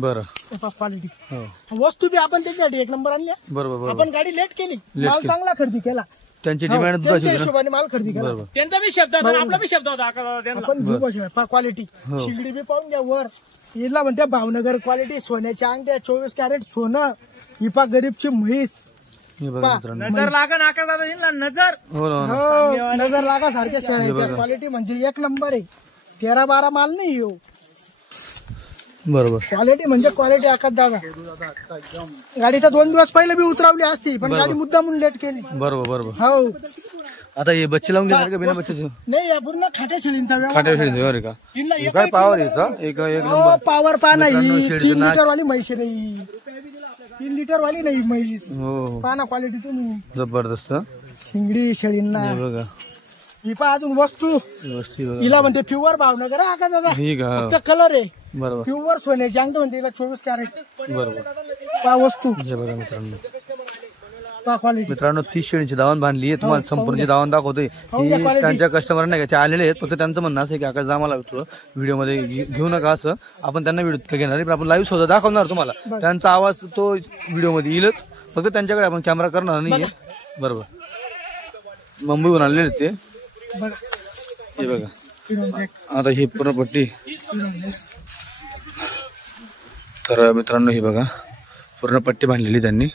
बरं क्वालिटी वस्तू बी आपण त्याच्यासाठी एक नंबर आणल्या. बरोबर आपण गाडी लेट केली, माल चांगला खरेदी केला. त्यांची डिमांड हिशोबाने माल खरेदी केला. त्यांचा बी शब्द होता, आपला बी शब्द होता. आपण क्वालिटी शिंगडी बी पाहून घ्या. वर हिला म्हणते भावनगर क्वालिटी, सोन्याच्या अंगठ्या, 24 कॅरेट सोनं, हिपा गरीबची म्हैस. नजर लागा नाका दादा, नजर नजर लागा सारख्या शेळ्या. क्वालिटी म्हणजे एक नंबर आहे. 13-12 माल नाही हो. बरोबर क्वालिटी म्हणजे क्वालिटी. आकाश दादा गाडी तर 2 दिवस पहिले बी उतरवली असती, पण गाडी मुद्दा म्हणून लेट केली. बरोबर बरोबर. हो आता हे बच्चे लावून घेणार का बिना बच्चे? नाही, या पूर्ण खाट्या शेळींचा खाट्या शेळींचा का? काय पावर याचा? एक नंबर पावर पा नाही. 3 लिटर वाली म्हैस नाही, 3 लिटर वाली नाही म्हैस. पाना क्वालिटी तुम्ही जबरदस्त. शिंगडी शेळींना बघा. ही पा अजून वस्तू हिला म्हणते प्युअर भावनगर. आका दादा फक्त कलर आहे. बरोबर प्युअर सोन्याची अंगठी म्हणते हिला, 24 कॅरेट. बरोबर पा वस्तू हे बघा मित्रांनो. पा क्वालिटी. मित्रांनो 30 शेळींची दावण बांधली आहे. तुम्हाला संपूर्ण दावण दाखवतोय. त्यांच्या कस्टमर नाही का ते आलेले आहेत, फक्त त्यांचं म्हणणं असं की आकाश आम्हाला व्हिडिओ मध्ये घेऊ नका असं. आपण त्यांना व्हिडिओ घेणार, आपण लाईव्ह सुद्धा दाखवणार तुम्हाला. त्यांचा आवाज तो व्हिडिओ मध्ये येईलच, फक्त त्यांच्याकडे आपण कॅमेरा करणार नाहीये. बरोबर. मुंबईहून आलेले ते. हे बघा आता ही पूर्ण पट्टी. तर मित्रांनो हे बघा पूर्ण पट्टी बांधलेली त्यांनी.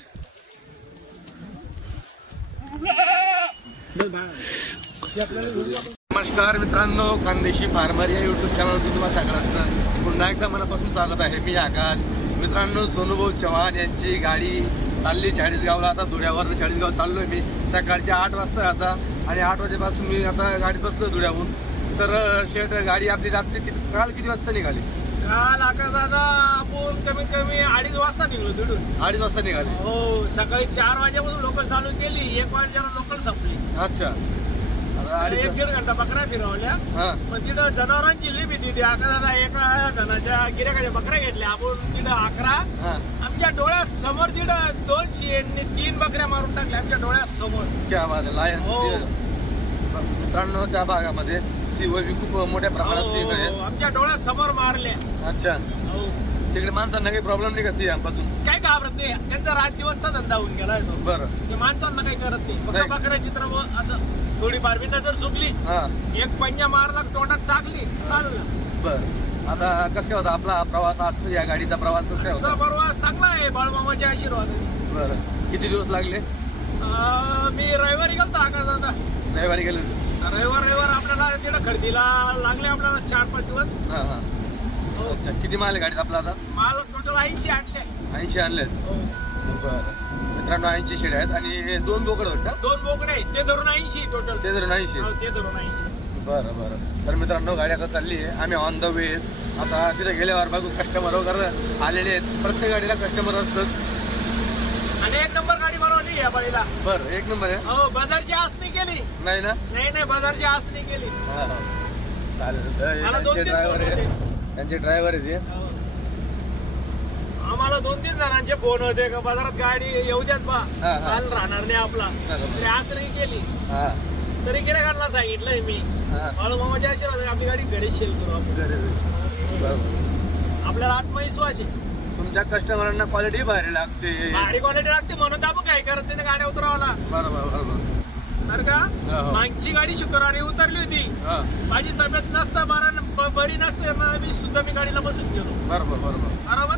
नमस्कार मित्रांनो, खानदेशी फार्मर या युट्यूब चॅनलवरती तुम्हाला सगळ्यांचं पुन्हा एकदा मनापासून स्वागत आहे. मी आकाश. मित्रांनो, सोनूभाऊ चव्हाण यांची गाडी चालली चाळीसगावला. आता धुळ्यावर चाळीसगाव चाललोय मी. सकाळचे 8 वाजता आता, आणि 8 वाजेपासून मी आता गाडीत बसलो धुळ्याहून. तर शेट गाडी आपली रात्री काल किती वाजता निघाली? काल आकाश दादा आपण कमीत कमी 2:30 वाजता निघलो तिथून. 2:30 वाजता निघाली. हो, सकाळी 4 वाजेपासून लोकल चालू केली, 1 वाजेला लोकल संपली. अच्छा. 1-1.5 घंटा बकऱ्या फिरवल्या. पण तिथं जनावरांची लिप येते ती. आकाश दादा एका जणाच्या गिऱ्हाईकाच्या बकऱ्या घेतल्या आपण तिथं 11. आमच्या डोळ्यासमोर तिथं 200 आणि 3 बकऱ्या मारून टाकल्या आमच्या डोळ्यासमोर. क्या बात आहे. लायन मित्रांनो, त्या भागामध्ये सिंह खूप मोठ्या प्रमाणात सिंह आहेत. आमच्या डोळ्यासमोर मारले. अच्छा. तिकडे माणसांना काही प्रॉब्लेम नाही का सिंहापासून? काय घाबरत नाही, त्यांचा रात दिवसचा धंदा होऊन गेला. बरं. ते माणसांना काही करत नाही, फक्त बकऱ्याची तर असं थोडी बारबी नजर चुकली, एक पंजा मारला, तोंडात टाकली, चालू. बरं. आता कसं काय होता आपला प्रवास? आज या गाडीचा प्रवास कसा काय होता? प्रवास चांगला आहे, बाळूमामाचे आशीर्वाद. बरं. किती दिवस लागले? मी रविवारी गेलो. आकाश दादा रविवारी गेले. रविवार आपल्याला तिकडे खरेदीला लागले आपल्याला 4-5 दिवस. अच्छा. किती माल आहे गाडीत आपला आता? माल टोटल 80 आणले. 80 आणलेत. बरं. मित्रांनो 80 शेळ्या आहेत आणि 2 बोकडं होत. 2 बोकडे आहेत, ते धरून 80 टोटल. ते धरून 80. ते धरून 80. बरं बरं. तर मित्रांनो गाडी आता चालली आहे, आम्ही ऑन द वे. आता तिथे गेल्यावर बघू कस्टमर वगैरे आलेले आहेत. प्रत्येक गाडीला कस्टमर असतंच, आणि 1 नंबर गाडी बनवली या बाळीला. बरं. 1 नंबर आहे. हो, बाजारची आस नाही केली. नाही ना? नाही, बाजारची आस नाही केली. चालेल. त्यांचे ड्रायव्हर आहे, त्यांचे ड्रायव्हर आहे ते. आम्हाला 2-3 जणांचे फोन होते का बाजारात गाडी येऊ द्यात बा, काल राहणार नाही आपला. तरी आस नाही केली. तरी गिऱ्हाईकांना सांगितलंय मी, बाळूमामाच्या आशीर्वादाने आपली गाडी घरी शेल करू आपण. आपल्याला आत्मविश्वास आहे. तुमच्या कस्टमरांना क्वालिटी भारी लागते. भारी क्वालिटी लागते म्हणून आपण काही करत नाही गाड्या उतरवायला. बरोबर. तर का मागची गाडी शुक्रवारी उतरली होती, माझी तब्येत नसता बरी नसते, मी गाडीला बसून गेलो. बरोबर.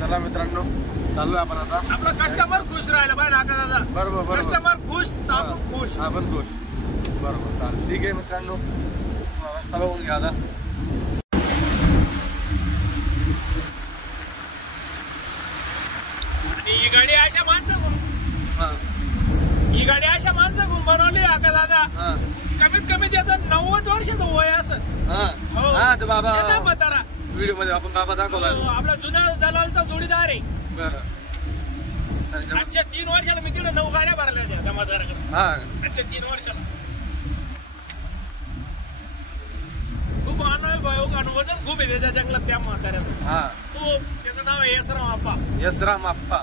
चला मित्रांनो, चाललोय आपण आता. आपला कस्टमर खुश राहिला पाहिजे आका दादा. बरोबर. कस्टमर खुश तर आपण खुश. आपण खुश. बरोबर. चालेल. ठीक आहे मित्रांनो, रस्ता बघून घ्या आता. ही गाडी अशा माणसं घुम बनवली आका दादा. कमीत कमी त्याचं 90 वर्षाचं वय असं. बाबा म्हातारा व्हिडिओ मध्ये आपण बाबा दाखवला. आपला जुन्या दलालचा जोडीदार आहे. बरं. आजच्या 3 वर्षाला मी तिकडे 9 गाड्या भरल्या त्या म्हाताऱ्याकडे. आजच्या 3 वर्षाला खूप आनंद, वजन खूप आहे त्याच्या जंगलात त्या म्हाताऱ्याचं. त्याचं नाव आहे यसराम आप्पा. यसराम आप्पा.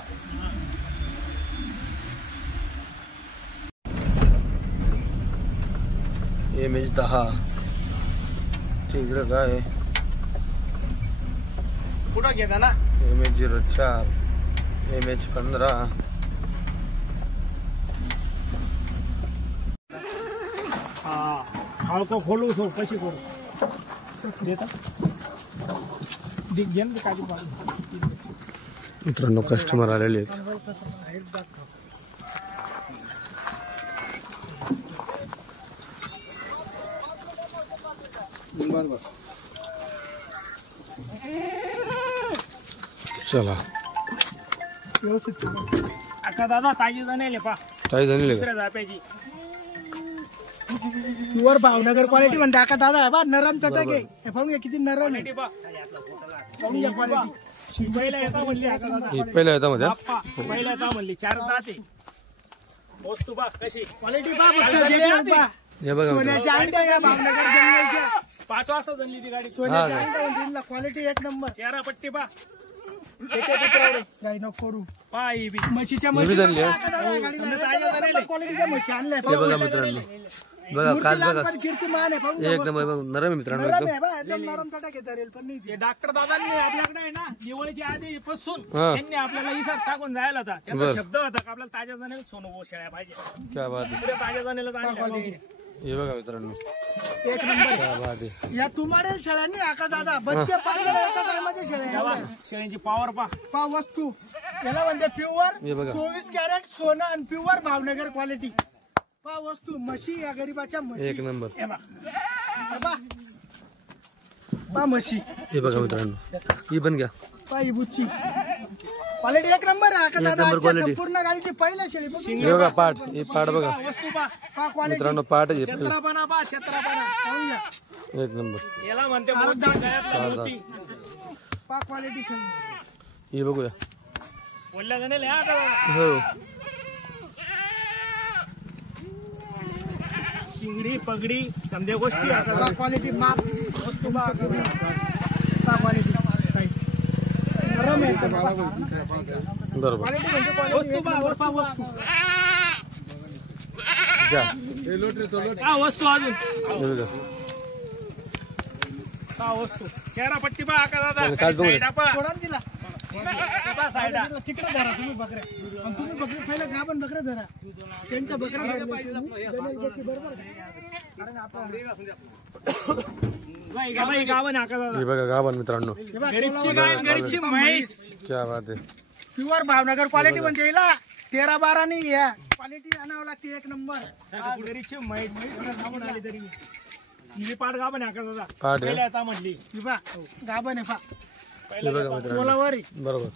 MH10 इकडं काय पुढं घेता ना MH04 MH15 हा खोलू सो कशी करू देता घेन काळजी मित्रांनो कस्टमर आलेले आहेत. चला आता दादा ताजी जाणे पा ताई झाली दुसऱ्या जाप्याची प्युअर भावनगर क्वालिटी म्हणते का दादा बा नरम चटक आहे हे पाहून घ्या किती नरम आहे पहिला येता म्हणली आता दादा पहिला येता मध्ये पहिला येता म्हणली 4 दात आहे वस्तू बा कशी क्वालिटी बा हे बघा सोन्याच्या अंड्या या भावनगर जंगलच्या 5 वाजता जनली ती गाडी सोन्याच्या अंड्या म्हणजे क्वालिटी एक नंबर चेहरा पट्टी बा काही नको करू पाय बी म्हशीच्या क्वालिटीच्या म्हशी आणल्या हे बघा मित्रांनो बघा काच बघा कीर्तिमान आहे एकदम नरम आहे मित्रांनो एकदम नरम तटा घेता रेल पण नाही डॉक्टर दादांनी आपल्याकडे आहे ना दिवाळीच्या आधीपासून त्यांनी आपल्याला इसार टाकून जायला होता त्याचा शब्द होता का आपल्याला ताज्या जाण्याला सोनं शेळ्या पाहिजे क्या बात आहे ताज्या जाण्याला हे बघा मित्रांनो एक नंबर क्या बात आहे या तुमारे शेळ्यांनी आका दादा बच्चे पाहिजे एका टायमाच्या शेळ्या शेळ्यांची पॉवर पा वस्तू याला म्हणजे प्युअर 24 कॅरेट सोनं आणि प्युअर भावनगर क्वालिटी पा वस्तू म्हशी या गरीबाच्या म्हशी एक नंबर पा म्हशी हे बघा मित्रांनो ही पण घ्या पा ही बुच्ची क्वालिटी एक नंबर आहे आका दादा पूर्ण गाडीची पहिल्या शेळी हे बघा पाट हे पाट बघा वस्तू पा क्वालिटी मित्रांनो पाट आहे छत्रपणा पा छत्रपणा एक नंबर याला म्हणते पा क्वालिटी हे बघूया बोलल्या जाणे हो शिंगडी पगडी समध्या गोष्टी क्वालिटी माप वस्तू पा क्वालिटी नरम आहे बरोबर वस्तू अजून वस्तू चेहरा पट्टी पा आका दादा दिला तिकडे धरा तुम्ही बकऱ्या तुम्ही बकरी पहिला गाभण बकऱ्या धरा त्यांच्या बकऱ्या हे बघा गाभण मित्रांनो गरीबची म्हैस क्या बात आहे प्युअर भावनगर क्वालिटी म्हणजे येईल 13-12 नाही या क्वालिटी आणावं लागते एक नंबर गरीबची म्हैस आली तरी ही पाठ गाभण आहे दादा पाठ पहिल्या आता म्हटली गाभण आहे पा हे बघा मित्रांनो बोलावर बरोबर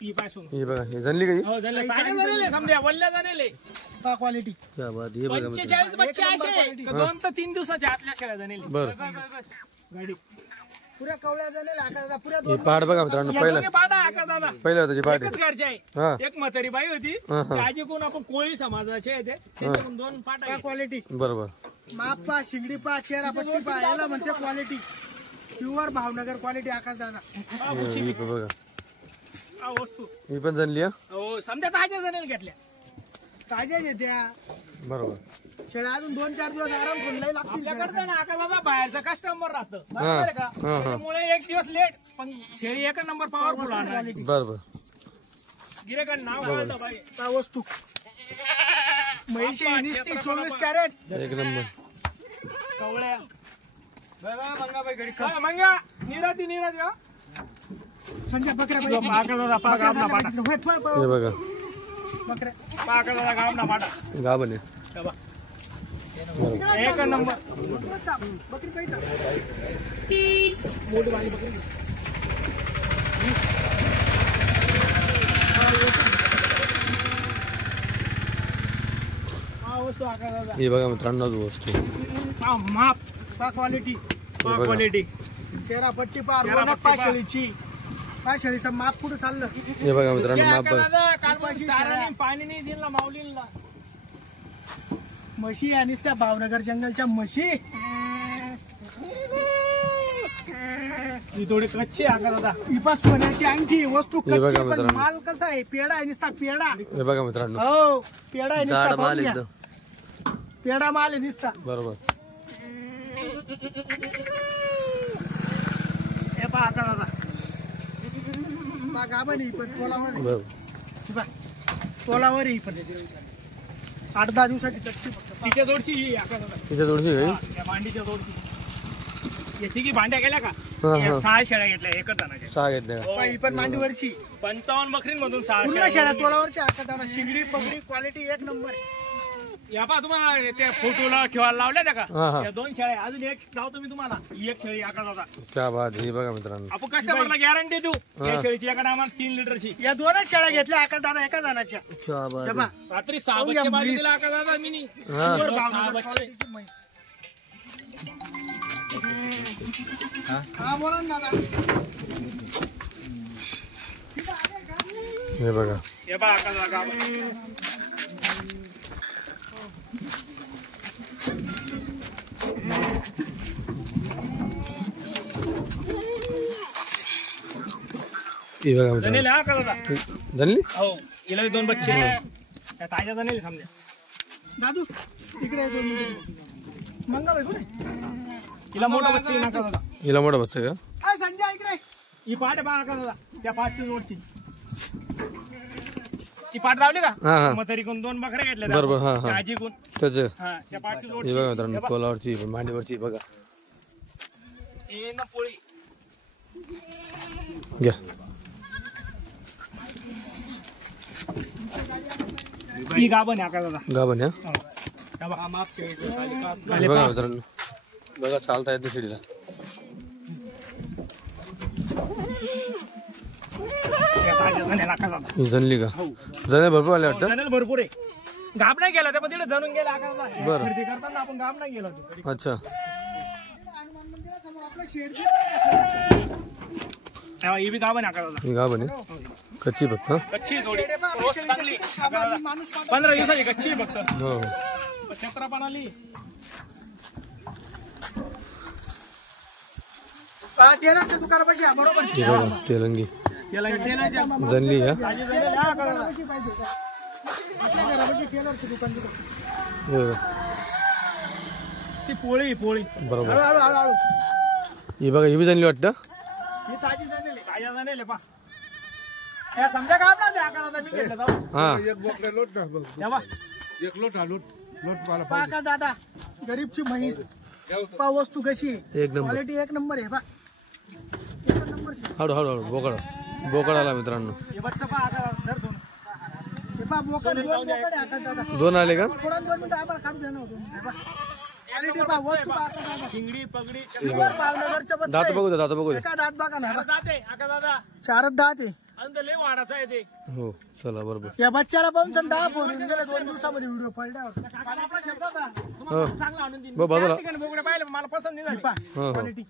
हे बघा हे झाली काही क्वालिटी क्या बात हे बघा 45 बच्चे असे 2 ते 3 दिवसाच्या आतल्या शेळ्या जाणेली बरं गाडी पुऱ्या कवळ्या जाणेल आका पुऱ्या हे पाठ बघा मित्रांनो पहिलं त्याची पाठ एकच घरचे आहे एक म्हातारी बाई होती आजी कोण आपण कोळी समाजाचे आहे ते 2 पाट क्वालिटी बरोबर माप पा शिंगडी पा चेहरा पट्टी पा याला म्हणते क्वालिटी प्युअर भावनगर क्वालिटी आकाश दादा बघा वस्तू ही पण झाली हो समजा ताज्या जाणेल घेतल्या ताज्या घेत्या बरोबर शेळ्या अजून 2-4 दिवस आराम करून आपल्याकडे ना आका दादा बाहेरचा कस्टमर राहतं त्यामुळे एक दिवस लेट पण शेळी एक नंबर पॉवरफुल आणणार बरोबर गिरेकड नाव घालतं पाहिजे वस्तू म्हैशी निस्ती 24 कॅरेट एक नंबर कवळ्या मंगा निराती संजय बकऱ्या हे बघा गाभण आहे एक नंबर हे बघा मित्रांनो वस्तू माप क्वालिटी चेहरा पट्टी पा शेळीची शेळीचं माप कुठं चाललं हे बघा मित्रांनो माप पाणी नाही दिला माऊलीला म्हशी आणि त्या भावनगर जंगलच्या म्हशी ही थोडी कच्ची आका दादा ही पण सोन्याची अंगठी वस्तू कच्ची पण माल कसा आहे पेडा आहे नुसता पेडा हे बघा मित्रांनो हो पेडा आहे नुसता पेडा माल आहे नुसता बरोबर गाभा नाही पण तोलावर आहे. बरोबर. तोलावर आहे पण 8-10 दिवसाची कच्ची फक्त. तिच्या जोडची ही आकाश तिच्या जोडची काही या भांडीच्या जोडची येते की भांड्या गेल्या का हा, या हा. 6 शेळ्या घेतल्या एकच जणाच्या 6 घेतल्या का? ही पण मांडीवरची 55 बकरींमधून 6 पूर्ण शेळ्या तोलावरची आकादाना. शिंगडी पगडी क्वालिटी एक नंबर. या पहा तुम्हाला त्या फोटोला ठेवायला लावल्या त्या हा, का हा. या 2 शेळ्या अजून एक लावतो मी तुम्हाला ही एक शेळी आकाशाचा क्या बात आहे. हे बघा मित्रांनो. आपण कस्टमरला गॅरंटी देऊ हा. या शेळीची एका टायमाला 3 लिटरची या 2च शेळ्या घेतल्या आकादाना एका जणाच्या. क्या बात तेव्हा आहे. रात्री 6 बच्चे पाहिजे तिला आकाशाचा मिनी हा. वर 6 भावनगर बच्चे quality ची म्हैस. हा बोला ना दादा. हे बघा. हे पहा आकाशाचा गाव हे बघा जनेल मित्रांनो. हा आकाशाचा जनली हो हिला 2 बच्चे त्या ताज्या जनेल समजा दादू इकडे आहे 2 मिनिटं. मंगा बाई कुठे? हिला मोठा बच्चे आहे आकाशाचा हिला मोठा बच्चा का? अय संजय इकडे. ही पाट आहे पहा आकाशाचा त्या पाठची जोडची ती पाट लावली का हा हा. मग तरी कोण 2 बकऱ्या घेतल्या बरोबर. हा हा. आजी कोण त्याचे हा त्या पाठची हे जोडची बघा मित्रांनो. तोलावरची मांडीवरची बघा. हे ना पोळी घ्या. ही गाभण आहे आकाशाचा गाभण आहे, हो. त्या बघा माप ठेवायचं, खाली कास, हे खाली बघा पहा. मित्रांनो. बघा चालता येते शिडीला. त्या ताज्या जनेल आकाशाचा. ही जनली का? हो. जणे भरपूर आले वाटतं. जनेल भरपूर आहे गाब नाही गेला त्या पण तिथे जणून गेला आकाशाचा. बरं. खरेदी करताना आपण गाब नाही गेला तो. अच्छा. तेव्हा ही बी गाभण आहे आकाशाचा. ही गाभण आहे. कच्ची फक्त. कच्ची जोडी रोज चांगली आकाशाचा. 15 दिवसाची कच्ची आहे फक्त हो हो. 17 पानाली तेलाच्या दुकानापाशी आहे, बरोबर. हे बघा तेलंगी त्याला जनली का? ताजी जनेल आहे आकाशाचा. आपल्या घरापाशी टेलरचं दुकान तिकडे. हे बघा. ती पोळी पोळी बरोबर. हळू हळू हळू. ही बघा. ही बी जनली वाटतं. ही ताजी झालेली. ताज्या जनेल आहे पहा. या समजा का आपला त्या आकाशाचा मी घेतला जाऊ. हा. तेव्हा पाका दादा गरीबची म्हैस. पा वस्तू कशी आहे? एक नंबर. क्वालिटी एक नंबर आहे. पा एक नंबर आहे. हळू हळू हळू. बोकड. बोकड आला मित्रांनो. हे बच्चा पहा आकाशाचा. धर दोन. हे पा बोकड 2 बोकड आहे आका दादा. 2 आले का? थोडा 2 मिनिटं आम्हाला काढू द्या ना. क्वालिटी पा वस्तू पा आका दादा. शिंगडी पगडी प्युअर भावनगरचं बच्चं दात आहे. बघू द्या. दात बघू द्या. एका दात बघा ना. दाते आका दादा 4 दात आहे. अंत लय वाढाचा आहे ते हो चला बरोबर. या बच्चाला पाहून तर 10 फोन येऊन गेले 2 दिवसामध्ये व्हिडिओ पडल्यावर. काल आपला शब्द होता हो. तुम्हाला चांगला आणून देईन. बरं, बाजूला. चार ठिकाणी बोकडे पाहिले मला पसंत नाही झाली. पा हो हो. क्वालिटी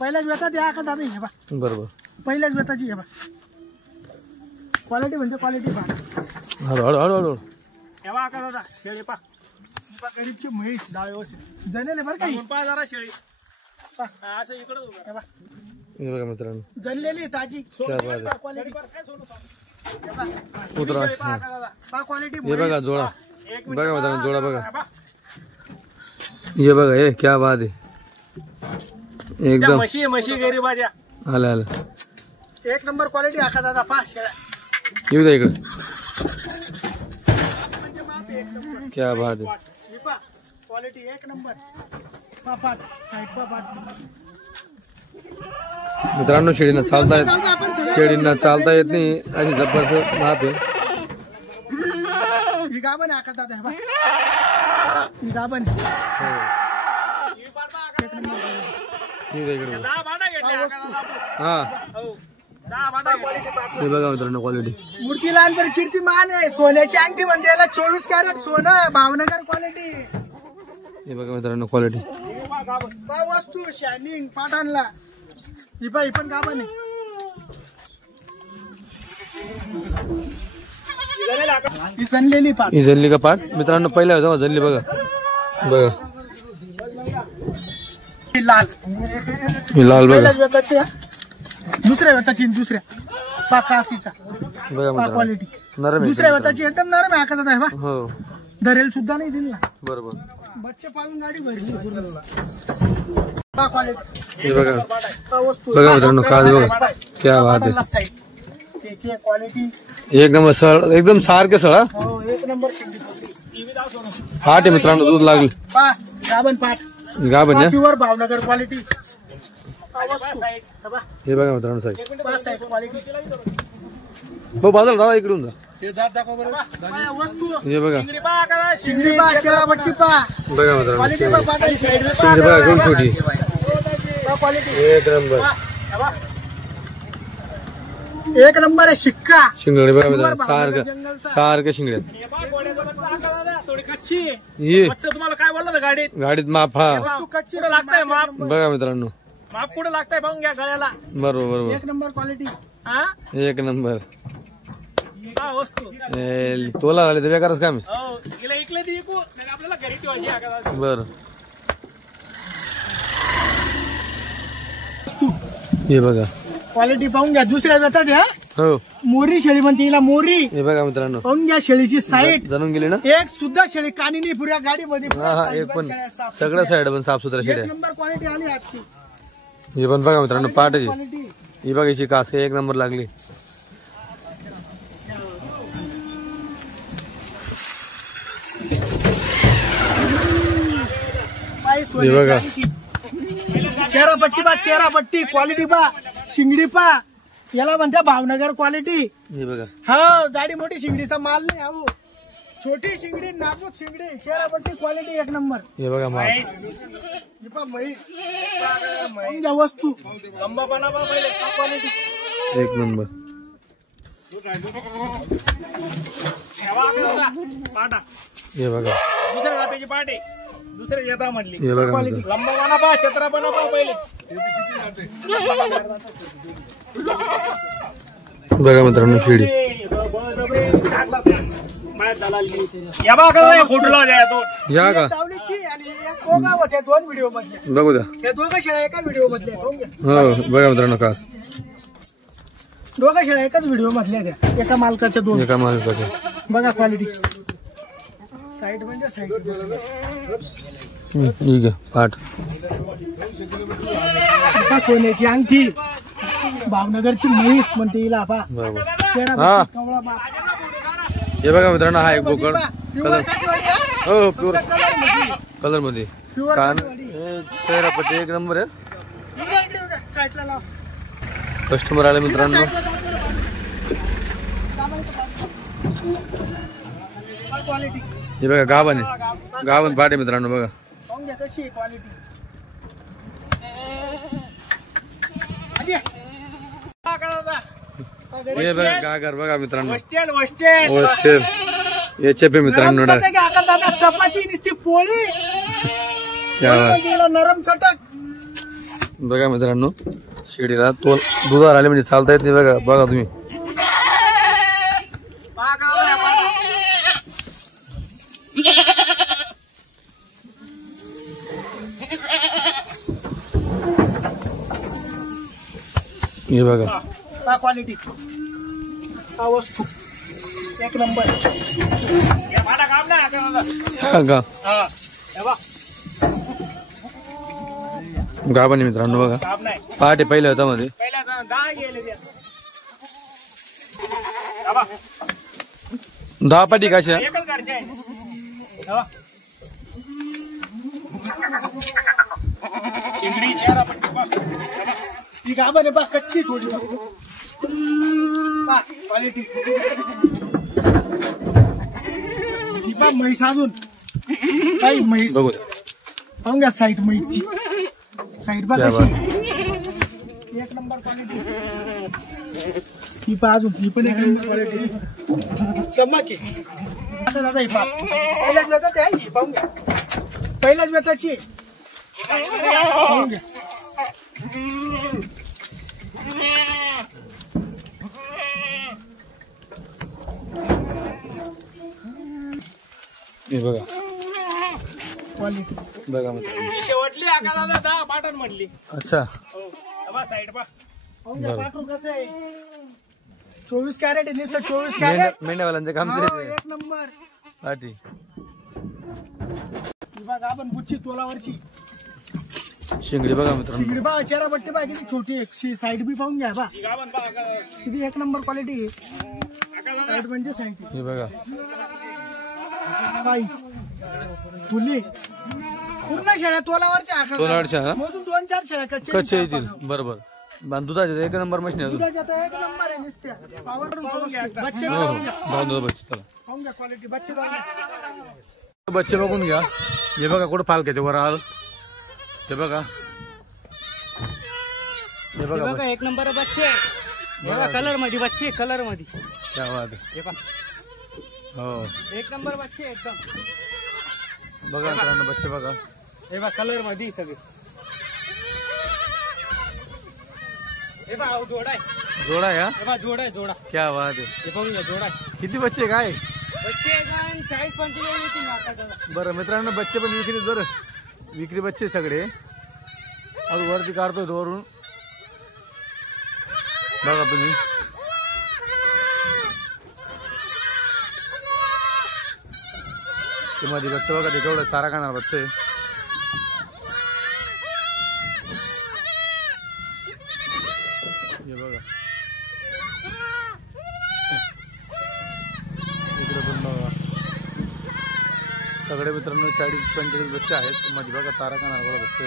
पहिल्याच वेतात या का दादा. हे पा बरोबर. पहिल्याच वेताची. हे पा क्वालिटी म्हणजे क्वालिटी पा. हळू हळू हळू हळू. तेव्हा आका दादा शेळी पा गरीबची म्हैस डाव व्यवस्थित जनेल बरं काही. पहा जरा शेळी पहा असं इकडं उभं. हे पा हे बघा मित्रांनो. जनलेली ताजी. क्या बात आहे. क्वालिटी काय सोडू पहा. उतरा. पहा हा. आका दादा पा क्वालिटी हे बघा जोडा. एक बघा मित्रांनो जोडा बघा. पहा. ये बघा. हे क्या बात आहे. त्या एकदम म्हशी गरीबाच्या आलं आलं. एक नंबर क्वालिटी आखा दादा. पा शेळ्या येऊ द्या इकडे. म्हणजे माप एक नंबर. क्या बात आहे. हे पा क्वालिटी एक नंबर. पा पाट साईड पा पाट. मित्रांनो शेळीनं चालता जाऊ दे आपण येत सगळं. शेळींना चालता येत नाही अशी जबरदस्त माप आहे. ही गाभण आहे आखा दादा. हे पा ही गाभण आहे. ही पाहा आका एक नंबर. येऊ द्या इकडे. 10 भांडा घेतले आका दादा आपण. हा. हो 10 भांडा घेतले. क्वालिटी पा. हे बघा मित्रांनो क्वालिटी. मूर्ती लहानपण कीर्तिमान आहे. सोन्याची अंगठी म्हणजे याला 24 कॅरेट सोनं. भावनगर क्वालिटी. हे बघा मित्रांनो क्वालिटी. हे पहा गाभण. पा वस्तू शायनिंग पाठांना. ही पा ही पण गाभण आहे. जनेल आका. ही जनलेली पाठ. ही जनली का पाठ मित्रांनो पहिल्या होता जनली बघा. बघा ही लाल. ही लाल बघा. पहिल्याच वेताची आहे. दुसऱ्या वेताची आणि दुसऱ्या पा काशीचा. बघा पा मित्रांनो क्वालिटी. नरम आहे दुसऱ्या एकदम वेताची एकदम नरम आहे आका दादा. हे पा हो धरेल सुद्धा नाही दिला. बरोबर. बच्चे पालून गाडी भरली पूर्ण. पा क्वालिटी. हे बघा. पा वस्तू. बघा मित्रांनो काज बघा क्या बात आहे. साईड क्वालिटी एक नंबर सळ एकदम सारखे सळा हो एक नंबर शिंगडी फाट आहे मित्रांनो. दूध लागले पा गाभण पाठ गाभण आहे. प्युअर भावनगर क्वालिटी हे बघा मित्रांनो साहेब. साईड क्वालिटी हो बाजूला दादा इकडून जा. वस्तू हे बघा शिंगडी पा चेहरा पट्टी पा बघा मित्रांनो क्वालिटी शिंगडी साईड बघा एकदम छोटी क्वालिटी एक नंबर. एक नंबर आहे शिक्का शिंगडे बघा मित्रांनो सारखं सारखं शिंगडे थोडी कच्ची ये तुम्हाला काय बोललं होतं गाडीत गाडीत माप हा तू कच्ची कुठं लागतंय माप बघा मित्रांनो. माप कुठं लागतंय पाहून घ्या गळ्याला. बरोबर बरोबर एक नंबर क्वालिटी हा एक नंबर. हा, वस्तू तोला आले तर बेकारच काम आहे. हो हिला इकले ती इकू नाही आपल्याला घरी ठेवायची आकाश. बर हे बघा क्वालिटी पाहून घ्या. दुसऱ्या जातात ह्या हो मोरी शेळी म्हणते हिला मोरी. हे बघा मित्रांनो पाहून घ्या शेळीची साईड. जाणून गेले ना. एक सुद्धा शेळी कानी नाही पुऱ्या गाडीमध्ये. हा हा एक पण सगळं साईड पण साफसुथरा शेड एक आहे. नंबर क्वालिटी आली आजची हे पण बघा मित्रांनो पाटाची क्वालिटी. ही बघा याची कास एक नंबर लागली. हे बघा चेहरा पट्टी पा चेहरा पट्टी क्वालिटी पा शिंगडी पा याला म्हणते भावनगर क्वालिटी. हे बघा हो जाडी मोठी शिंगडीचा माल नाही हो. छोटी शिंगडी नाजूक शिंगडी चेहरा पट्टी क्वालिटी एक नंबर. हे बघा माप ही पहा म्हैस. पाहून घ्या वस्तू लंबापणा पहा पहिले क्वालिटी. एक नंबर. ठेवा आकाश पाटा हे बघा दुसऱ्या जातीची पाट आहे. दुसऱ्या येता म्हणली हे बघा मित्रांनो. लंबापणा पहा छत्रापणा पहा पहिले. बघा मित्रांनो शिडी या बघा फोटो लावा तो या का चावली ती आणि एक दोघा होत्या दोन व्हिडिओ मधले. बघू द्या. त्या दोघं शेळ्या एका व्हिडिओ मधल्या. पाहून घ्या. हो बघा मित्रांनो कास दोघं शेळ्या एकाच व्हिडिओ मधल्या त्या एका मालकाच्या दोन. एका मालकाचे बघा क्वालिटी साईड म्हणजे साईड. ठीक आहे पाठ एका सोन्याची अंगठी भावनगरची म्हैस म्हणते हिला पा. बरोबर. चेहरा हा. पट्टी, कवळा बाप. हे बघा मित्रांनो हा एक बोकड प्युअर कलर काठीवाडी हा? हो प्युअर कलर मध्ये. कलर मध्ये प्युअर कान काठीवाडी. चेहरा पट्टी एक नंबर आहे. इकडे, इकडे, इकडे. साईडला लाव. कस्टमर आले मित्रांनो. हा क्वालिटी हे बघा गाभण आहे गाभण पाठ आहे मित्रांनो. बघा पाहून घ्या कशी आहे क्वालिटी. आधी आहे. हे बघा गागर बघा मित्रांनो. वस्टेल वस्टेल वस्टेल याचे पे मित्रांनो नरम चटक आहे. आता दादा चपाती नुसती पोळी. क्या पोळी बात. म्हणजे हिला नरम चटक. बघा मित्रांनो शिडीला तो दुधार आले म्हणजे चालता येत नाही. बघा बघा तुम्ही हे बघा हा क्वालिटी हा वस्तू एक नंबर. या फाटा काम नाही आकाश दादा. हा का हा हे बघ गाभण आहे मित्रांनो. बघा काम नाही पहाटे पहिल्या होता मध्ये पहिला 10 गेले त्या. हा बघ 10 पाटी कशा एकच घरचे आहे. हा बघ. शिंगडी चेहरा पट्टी बघ. ही गाभण आहे बा कच्ची थोडी बा क्वालिटी. ही बा म्हैस अजून काही म्हैस. बघू पाहून घ्या साईड म्हैसची साईड बा क्या कशी. एक नंबर क्वालिटी. ही पा अजून ही पण एक नंबर क्वालिटी. चमक आहे. आता दादा ही पा पहिल्याच वेताची आहे ही. पाहून घ्या पहिल्याच वेताची आहे. पाहून घ्या. हे बघा क्वालिटी बघा मित्रांनो. ही शेवटली आकाश दादा 10 पाटण म्हणली. अच्छा हो हे बघ साईड पहा. पाहून घ्या पाठवून कसं आहे. 24 कॅरेट आहे नुसतं 24 कॅरेट. मेंढ्यावाल्यांचं काम हो, ते एक नंबर. पाठी ही बघा आपण बुच्ची तोलावरची शिंगडी बघा मित्रांनो, शिंगडी बघा, चेहरा पट्टी बघा किती छोटी आहे, साईड बी पाहून घ्या बा किती एक नंबर क्वालिटी साईड म्हणजे साईड हे बघा बाई तुली पूर्ण शेळ्या तोलावरच्या तोलावरच्या, हा? मोजून 2-4 शेळ्या कच्चे येतील बरोबर. दुधाचे एक नंबर मशीन आहे. दुधाच्या तर एक नंबर आहे नुसत्या पावर बच्चे हो हो दोन बच्चे. चला पाहून घ्या क्वालिटी बच्चे बच्चे बघून घ्या. हे बघा कुठं फालक्याचे वर आल ते बघा. हे बघा बघा एक नंबर बच्चे बघा, कलर मध्ये बच्चे, कलर मध्ये क्या बात आहे. हे पण हो एक नंबर बच्चे एकदम. बघा मित्रांनो बच्चे बघा. हे बघा कलर मध्ये सगळे. हे बघा जोडा आहे, जोडा आहे, हा? हे बघा जोडा आहे, जोडा. क्या बात आहे. हे पाहून घ्या जोडा आहे. किती बच्चे काय बच्चे 40-45 येतील आता. बरं मित्रांनो, बच्चे पण विक्री, जर विक्री बच्चे सगळे. आज वरती काढतोय वरून बघा तुम्ही. ते मध्ये बच्चे बघा, ते केवढं चारा खाणार बच्चे. हे बघा इकडे पण बघा सगळे मित्रांनो 40-45 बच्चे आहेत. मध्ये बघा चारा खाणार बघा बच्चे.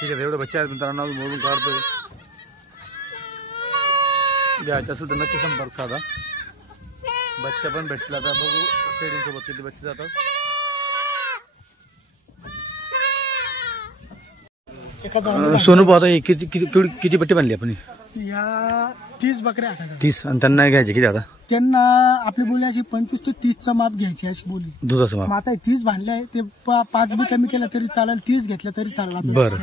ठीक आहे, एवढे बच्चे आहेत मित्रांनो, मोजून काढतोय. घ्यायचं असेल तर नक्की संपर्क साधा. बच्चे पण भेटला तर बघू शेळींसोबत किती बच्चे जातात. सोनू भाऊ, आता हे किती किती किती पट्टी बांधली आपण? या 30 बकऱ्या आहेत. 30. आणि त्यांना घ्यायचे किती आता? त्यांना आपली बोली अशी 25 ते 30चा माप घ्यायची अशी बोली. दुधाचं माप आता 30 बांधले आहे ते 5 बी कमी केलं तरी चालेल, 30 घेतलं तरी चालेल. बरं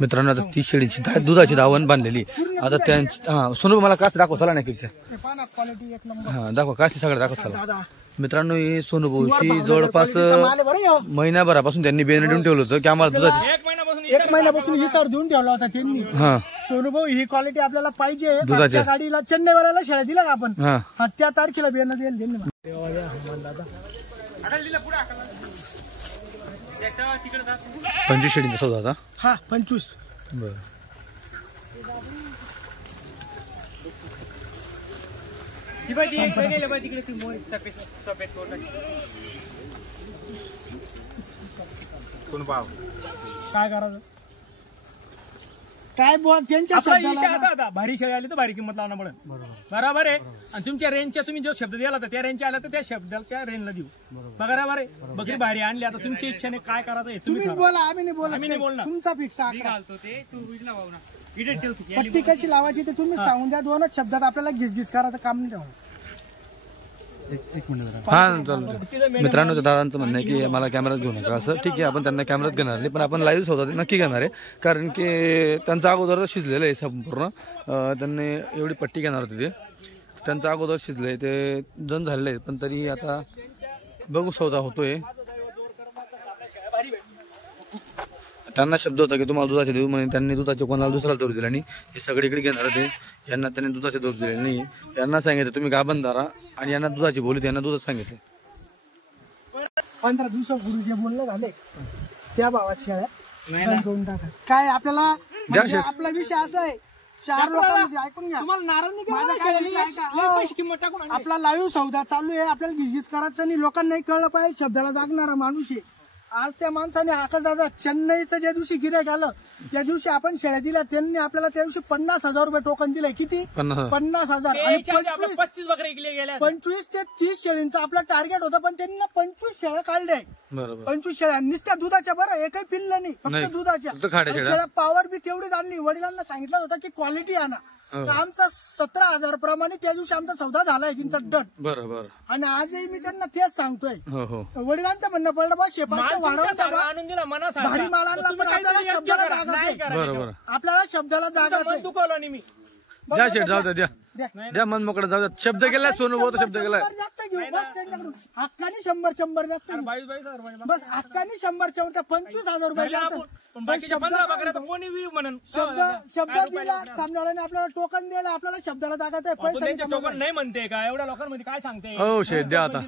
मित्रांनो, आता 30 शेळीची दुधाची दावण बांधलेली आता त्यांची. हा सोनू मला कास दाखव चला नाही किती. क्वालिटी एक नंबर. हा दाखव काशी सगळं दाखव चला. दादा मित्रांनो, ही सोनू भाऊशी जवळपास महिनाभरापासून त्यांनी बेन देऊन ठेवलं होतं की आम्हाला दुधाची. 1 महिन्यापासून हिसार देऊन ठेवला होता त्यांनी. हा सोनू भाऊ ही क्वालिटी आपल्याला पाहिजे. दुधाच्या. मागच्या गाडीला चेन्नईवाल्याला शेळ्या दिला का आपण, हा हा, त्या तारखेला बियाणं देईल त्यांनी. 25 शेळींचा सौदा होता. हा 25. बरं ही बाई एक गेले बाई तिकडे ती मोर सफेद सफेद मोर. कोण पाव काय करायचं काय बोल त्यांच्या आपला विषय शब्दाला. असा होता, भारी शेळी आली तर भारी किंमत लावणं पडेल. बरोबर आहे. आणि तुमच्या रेंजच्या तुम्ही जो शब्द दिला होता त्या रेंजच्या आला तर त्या शब्दाला त्या रेंजला देऊ. बरोबर आहे. बकरी भारी आणली, आता तुमच्या इच्छेने काय करायचं हे तुम्ही तुम्हीच ठरवा. बोला, आम्ही नाही आम्ही नाही बोला. बोलणार. तुमचा फिक्स मी घालतो ते तू विजला भाऊ ना इडे ठेव तू. पट्टी कशी लावायची ते तुम्ही सांगून द्या. 2च शब्दात आपल्याला घिसघिस करायचं काम नाही ठेवा. हा चालतं. मित्रांनो, दादांचं म्हणणं आहे की मला कॅमेरात घेऊ नका असं. ठीक आहे, आपण त्यांना कॅमेरात घेणार नाही, पण आपण लाईव्ह सौदा नक्की घेणार आहे. कारण की त्यांचा अगोदर शिजलेलं आहे संपूर्ण. त्यांनी एवढी पट्टी घेणार होती ते, त्यांचा अगोदर शिजलंय ते जण झालेलं आहे. पण तरी आता बघू सौदा होतोय. त्यांना शब्द होता की तुम्हाला दुधाचे देऊ म्हणून. त्यांनी दुधाचे कोणाला दुसऱ्याला दर दिला नाही. हे सगळीकडे घेणार होते. यांना त्यांनी दुधाचे दर दिले नाही. यांना सांगितलं तुम्ही गाभण धरा आणि यांना दुधाची बोली, त्यांना दुधाच सांगितलं. 15 दिवसापूर्वी जे बोलणं झाले त्या भावात शेळ्या दोन टाका. काय आपल्याला म्हणजे आपला विषय असा आहे, 4 लोकांमध्ये ऐकून घ्या. तुम्हाला नाराज नाही माझं केलं काय शेळीला? नाही का? लय पैसे किंमत टाकून आणली. आपला लाईव्ह सौदा चालू आहे, आपल्याला घिसघिस करायचं नाही. लोकांनाही कळलं पाहिजे शब्दाला जागणारा माणूस आहे. आज त्या माणसाने हाका दादा चेन्नईचं ज्या दिवशी गिऱ्हाईक आलं त्या दिवशी आपण शेळ्या दिल्या. त्यांनी आपल्याला त्या दिवशी 50,000 रुपये टोकन दिले. किती? 50,000. आणि याच्या आधी आपल्या 35 बकऱ्या गेल्या. 25 ते 30 शेळींचं आपलं टार्गेट होतं, पण त्यांनी 25 शेळ्या काढल्या. बरोबर. 25 शेळ्या नुसत्या दुधाच्या. बरं एकही पिल्लं नाही, नाही, फक्त दुधाच्या. फक्त खाड्या आणि शेळ्या. शेळ्या पॉवर बी तेवढीच आणली. वडिलांना सांगितलं होतं की क्वालिटी आणा. तर आमचा 17,000 प्रमाणे त्या दिवशी आमचा सौदा झालाय किंचा डन. बरं बरं. आणि आजही मी त्यांना तेच सांगतोय. हो हो. वडिलांचं म्हणणं पडलं बा शेपाशे वाढवून आणून दिला मनासारखा. भारी माल आणला, तुम्ही पण आपल्याला काहीतरी योग्य शब्दाला करा. जागाच नाही आहे. करायचं. बरोबर. आपल्याला शब्दाला तुमचं जागाच मन आहे. दुखवलं नाही मी. द्या शेठ, जाऊ द्या, द्या मन मोकळं, जाऊ द्या. शब्द केलाय सोनू भाऊ, शब्द केलाय. जास्त घेऊ बस त्यांच्याकडून. हक्काने 100 जास्त घेऊ. 22,000 बस हक्काने 100 25,000 रुपये असं. पण बाकीच्या 15 बकऱ्या तर कोणी म्हणून शब्द दिला सामनेवाल्याने, आपल्याला टोकन दिलं, आपल्याला शब्दाला जागायचं पैसे त्यांचे टोकन नाही म्हणते का एवढ्या लोकांमध्ये काय सांगते. हो शेठ, द्या आता,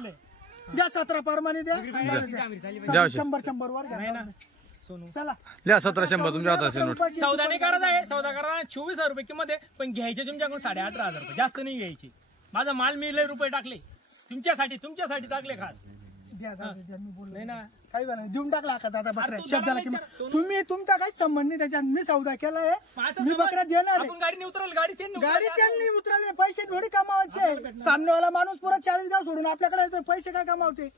द्या 17 परमाने द्या. द्या शेठ, 100 वर घ्या. चला द्या 1700 तुमच्या हातात नोट. सौदा नाही करायचा आहे, सौदा करा 24,000 रुपये किंमत आहे, पण घ्यायचे तुमच्याकडून 18,500 रुपये, जास्त नाही घ्यायची. माझा माल मी लय रुपये टाकले तुमच्यासाठी टाकले खास. द्या मी बोललो नाही ना, काही नाही, देऊन टाकला का दादा बकऱ्या शब्दाला किंमत. तुम्ही तुमचा काही संबंध नाही त्याच्यात. मी सौदा केलाय, मी बकऱ्या देणार आहे. आपण गाडी उतरल, गाडी त्यांनी उतरले, पैसे थोडी कमावायचे. सामनेवाला माणूस पुरा 40 गाव सोडून आपल्याकडे येतोय, पैसे काय कमावते.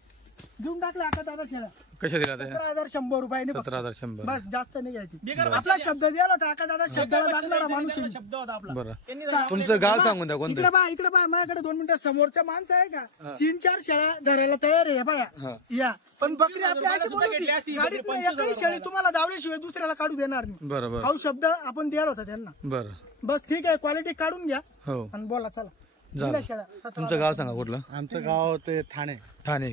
देऊन टाकले आता दादा शेळ्या. कशा दिला ते? 17,100 रुपये. 17,100. बस जास्त नाही घ्यायची. आपला शब्द दिला होता का दादा, शब्दाला लागणारा माणूस आहे. शब्द होता आपला. बरं, तुमचं गाव सांगून द्या कोणतं. इकडे बा माझ्याकडे 2 मिनिटं. समोरच्या माणसं आहे का 3-4 शेळ्या धरायला तयार आहे बाया या. पण बकरी आपली अशी बोलली, गाडीत एकही शेळी तुम्हाला दावल्याशिवाय दुसऱ्याला काढू देणार नाही. बरोबर, हा शब्द आपण द्यायला होता त्यांना. बरं, बस ठीक आहे, क्वालिटी काढून घ्या हो, आणि बोला. चला झालं. तुमचं गाव सांगा कुठलं. आमचं गाव ते ठाणे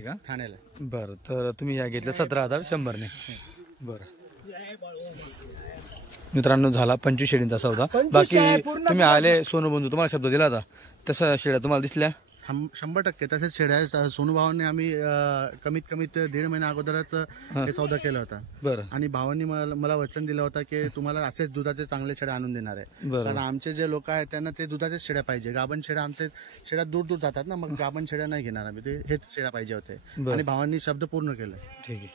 का ठाण्याला. बरं, तर तुम्ही या घेतलं 17,100 ने. बरं मित्रांनो, झाला 25 शेळींचा सौदा. 25 बाकी आहे पूर्ण. तुम्ही आले सोनू बंधू, तुम्हाला शब्द दिला होता तसं शेळ्या तुम्हाला दिसल्या. 100% तसेच शेळ्या सोनू भावांनी आम्ही कमीत कमी 1.5 महिना अगोदरच हे सौदा केला होता. बरं, आणि भावांनी मला वचन दिलं होतं की तुम्हाला असेच दुधाचे चांगले शेळ्या आणून देणार आहे. बरं, कारण आमचे जे लोक आहेत त्यांना ते दुधाचे शेळ्या पाहिजे. गाभण शेळ्या आमचे शेळ्या दूर जातात ना, मग गाभण शेळ्या नाही घेणार आम्ही, ते हेच शेळ्या पाहिजे होते. आणि भावांनी शब्द पूर्ण केला. ठीक आहे.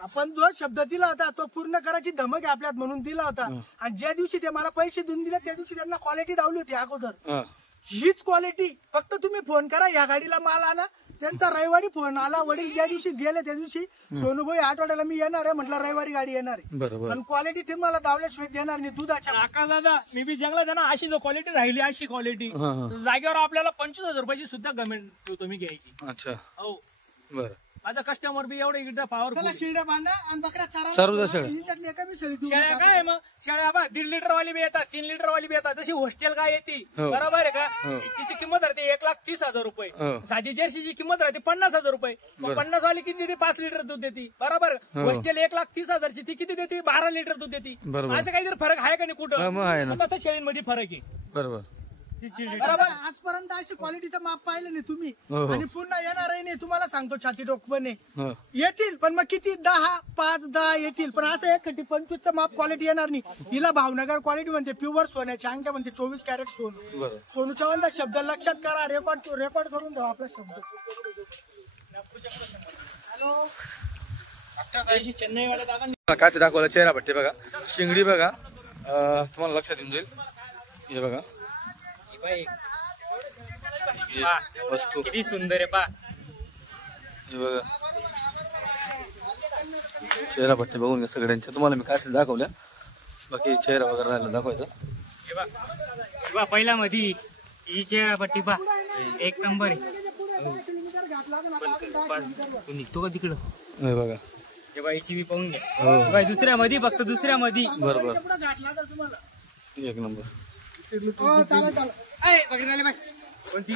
आपण जो शब्द दिला होता तो पूर्ण करायची धमक आहे आपल्यात, म्हणून दिला होता. आणि ज्या दिवशी ते मला पैसे देऊन दिले त्या दिवशी त्यांना क्वालिटी दावली होती अगोदर. हीच क्वालिटी. फक्त तुम्ही फोन करा, या गाडीला माल आला. त्यांचा रविवारी फोन आला, वडील ज्या दिवशी गेले त्या दिवशी सोनूभाई आठवड्याला मी येणार आहे म्हटलं, रविवारी गाडी येणार आहे. बरोबर, पण क्वालिटी ते मला दावल्याशिवाय देणार नाही दुधाच्या. काका दादा मी बी जंगलात आहे ना, अशी जो क्वालिटी राहिली अशी क्वालिटी जागेवर आपल्याला 25,000 रुपयाची सुद्धा गमेंट ठेवतो मी घ्यायची. अच्छा, हो, बरं. माझा कस्टमर बी एवढं इकडे पॉवरफुल. चला शिड्या बांधा आणि बकऱ्या चारा. सर्व शेळ्या. हिच्यातली एका बी शेळी देऊ शेळ्या नका. काय मग शेळ्या बा 1.5 लिटर वाली बी येतात, 3 लिटर वाली बी येतात. जशी हॉस्टेल काय येते बरोबर आहे का, तिची किंमत राहते 1,30,000 रुपये. साधी जर्सीची किंमत राहते 50,000 रुपये. 50 वाली किती देते? 5 लिटर दूध देते बरोबर. हॉस्टेल 1,30,000ची ती किती देते? 12 लिटर दूध देते. असं काहीतरी फरक आहे का नाही कुठं? तसं शेळींमध्ये फरक आहे. बरोबर, बरोबर. आजपर्यंत अशी क्वालिटीचं माप पाहिलं नाही तुम्ही, आणि पुन्हा येणारही नाही. तुम्हाला सांगतो छाती टोकपणे येतील, पण मग किती 10, 5, 10 येतील. पण असं 1/25चं माप क्वालिटी येणार नाही. हिला भावनगर क्वालिटी म्हणते, प्युअर सोन्याच्या अंगठ्या म्हणते, 24 कॅरेट सोनं. सोनू चव्हाणचा शब्द लक्षात करा, रेकॉर्ड करून ठेवा आपला शब्द. हॅलो, चेन्नई वाले दादा काय दाखवलं चेहरा पट्टी बघा, शिंगडी बघा, तुम्हाला लक्षात येऊन जाईल. हे बघा वस्तू किती सुंदर आहे पा. हे बघा चेहरा पट्टी बघून घ्या सगळ्यांच्या. तुम्हाला मी काय दाखवल्या, बाकी चेहरा वगैरे राहिला दाखवायचा. पहिला मधी ही चेहरा पट्टी पा एक नंबर आहे. निघतो का तिकडं? हे बघा, हे बाईची बी पाहून घ्या. दुसऱ्या मध्ये फक्त दुसऱ्या मध्ये बरोबर एक नंबर. कोणती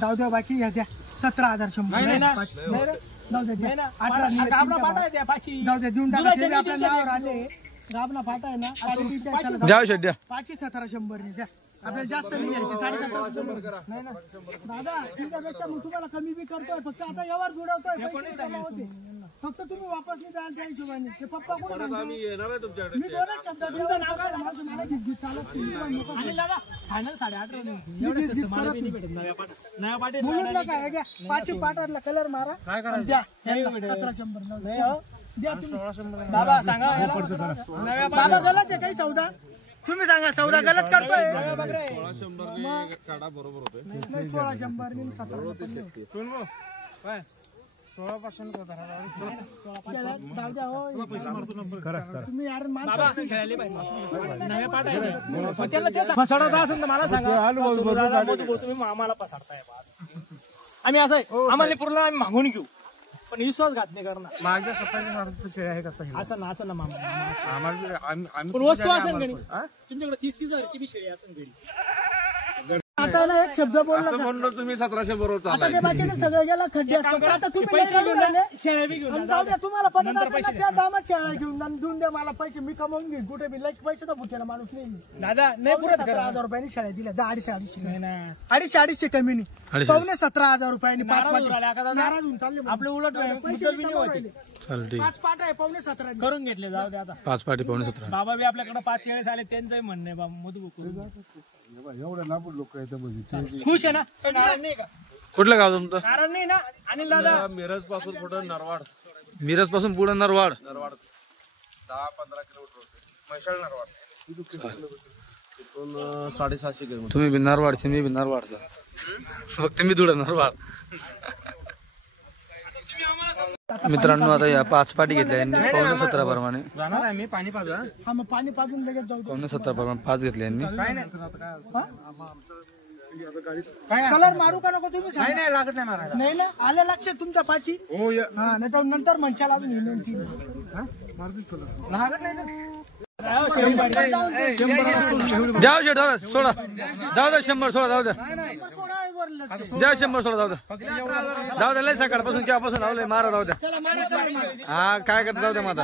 जाऊ द्या, बाकी ह्या द्या 17,100. जाऊ द्या, 18 जाऊ द्या, देऊन टाका. आपल्या नावावर आले गाबना फाटा आहे ना, द्या शेट द्या. 5,1700 द्या. आपल्याला जास्त नाही घ्यायचे. 7,500 नाही ना दादा, त्याच्यापेक्षा मग तुम्हाला कमी बी करतोय. फक्त आता व्यवहार जोडवतोय, पैसे जमा होते. फक्त तुम्ही वापस नाही द्याल त्या हिशोबाने. ते पप्पा कोण म्हणतो? मी दोनच शब्द तुमचं नाव काय माझं मला घिस चालत नाही. आणि दादा फायनल 8.5 एवढे स्वस्त मला बी नाही भेटत. नव्या पाटी बोलूच नका. हे घ्या, 5 पाटातला कलर मारा आणि द्या. 17,100 द्या तुम्ही. बाबा सांगा बाबा गलत आहे काही सौदा? तुम्ही सांगा, सौदा गलत करतोय. 16,500 तुम्ही यार बाबा खेळायला पाहिजे. नव्या पाट आहे फसवता असेल तर मला सांगा. तुम्ही आम्हाला पसरताय. आम्ही असं आहे, आम्हाला पूर्ण आम्ही मागून घेऊ, पण विश्वासघात नाही करणार. माझ्या स्वतःच्या शेळ्या आहे का असं ना मामा आम्हाला पण वस्तू असेल घरी तुमच्याकडे 30,000ची बी शेळी असेल घरी. आता ना एक शब्द बोलला म्हणलं तुम्ही 1700 बरोबर चालू आता बाकीने सगळं गेला खड्ड्यात. आता तुम्ही पैसे घेऊन जा, शेळ्या बी घेऊन जा. जाऊ द्या, तुम्हाला पटत असेल ना, त्या दामात शेळ्या घेऊन जा, देऊन द्या मला पैसे, मी कमावून घेईन कुठे बी. लाईक पैसे तर भुकेला माणूस नाही मी. दादा नाही पुरत 17,000 रुपयांनी शेळ्या दिल्या. 250 कमी नाही. 17,500 रुपयांनी 5 पाटी. नाराज होऊन चालले आपले उलट मुद्दल बी नाही होते. चालेल ठीक 5 पाट आहे 5,17,000 करून घेतले. जाऊ दे आता 5 पाटी 17.5. बाबा बी आपल्याकडे 5 शेळ्या आले त्यांचंही म्हणणं आहे बाबा मधु खुश आहे ना. नाराज नाही का? कुठलं गाव तुमचं? नाराज नाही ना अनिल दादा? मिरज पासून पुढे नरवाड. मिरज पासून पुढे नरवाड 10-15 किलोमीटर होते. म्हैसाळ नरवाड तिथून 750 किलोमीटर. तुम्ही बी नरवाडचे, मी बी नरवाडचा. फक्त मी थोडं नरवाड. मित्रांनो आता या 5 पाटी घेतल्या यांनी 17.5 प्रमाणे. जाणार आहे मी पाणी पाजू. हा मग पाणी पाजून लगेच जाऊ. 17.5 प्रमाणे 5 घेतल्या यांनी. कलर मारू का नको तुम्ही? नाही लागत नाही मारायला. नाही ना आलं लक्ष तुमच्या पाची. हा नाही तर नंतर म्हणशाल अजून हिंडून ती लागत नाही ना. जाऊ शेट दादा सोडा, जाऊ द्या 100 सोडा, जाऊ द्या द्या 100 सोडा, जाऊ द्या जाऊ द्या. लय सकाळपासून केव्हापासून लावलंय मारा, जाऊ द्या. हा काय करता, जाऊ द्या. माझा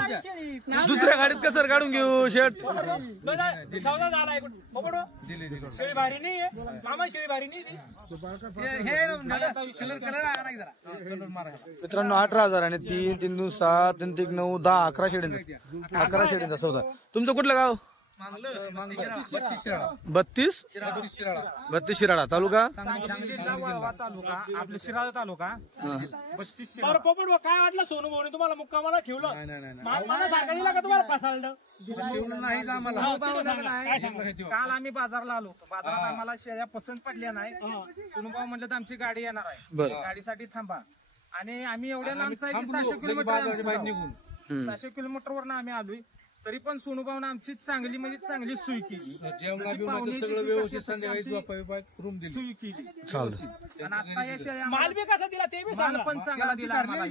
दुसऱ्या गाडीत कसर काढून घेऊ शेट. सौदा झाला शेळी भारी नाही मामा, शेळी भारी नाही. मित्रांनो 18,000 आणि 3, 3, 2, 7, 3, 3, 9, 10, 11 शेळ्यांचा 11 शेळ्यांचा सौदा. तुमचं कुठलं गाव? 32 शिराळा तालुका. आपलं शिराळा तालुका. बरं पोपट काय वाटलं सोनू भाऊने तुम्हाला मुक्कामाला ठेवलं? मला सारखा दिला का तुम्हाला पसारलं? काल आम्ही बाजारला आलो. बाजारात आम्हाला शेळ्या पसंत पडल्या नाही. सोनूभाऊ म्हणलं तर आमची गाडी येणार आहे, गाडीसाठी थांबा. आणि आम्ही एवढ्या लांबचा आहे की 600 किलोमीटर 600 किलोमीटरवरनं आम्ही आलोय. तरी पण सोनूभाऊनं आमची चांगली म्हणजे चांगली सोय केली. सोय केली. आणि आता या शेळ्या माल बी कसा दिला ते बी सांगा. माल पण चांगला दिला आम्हाला.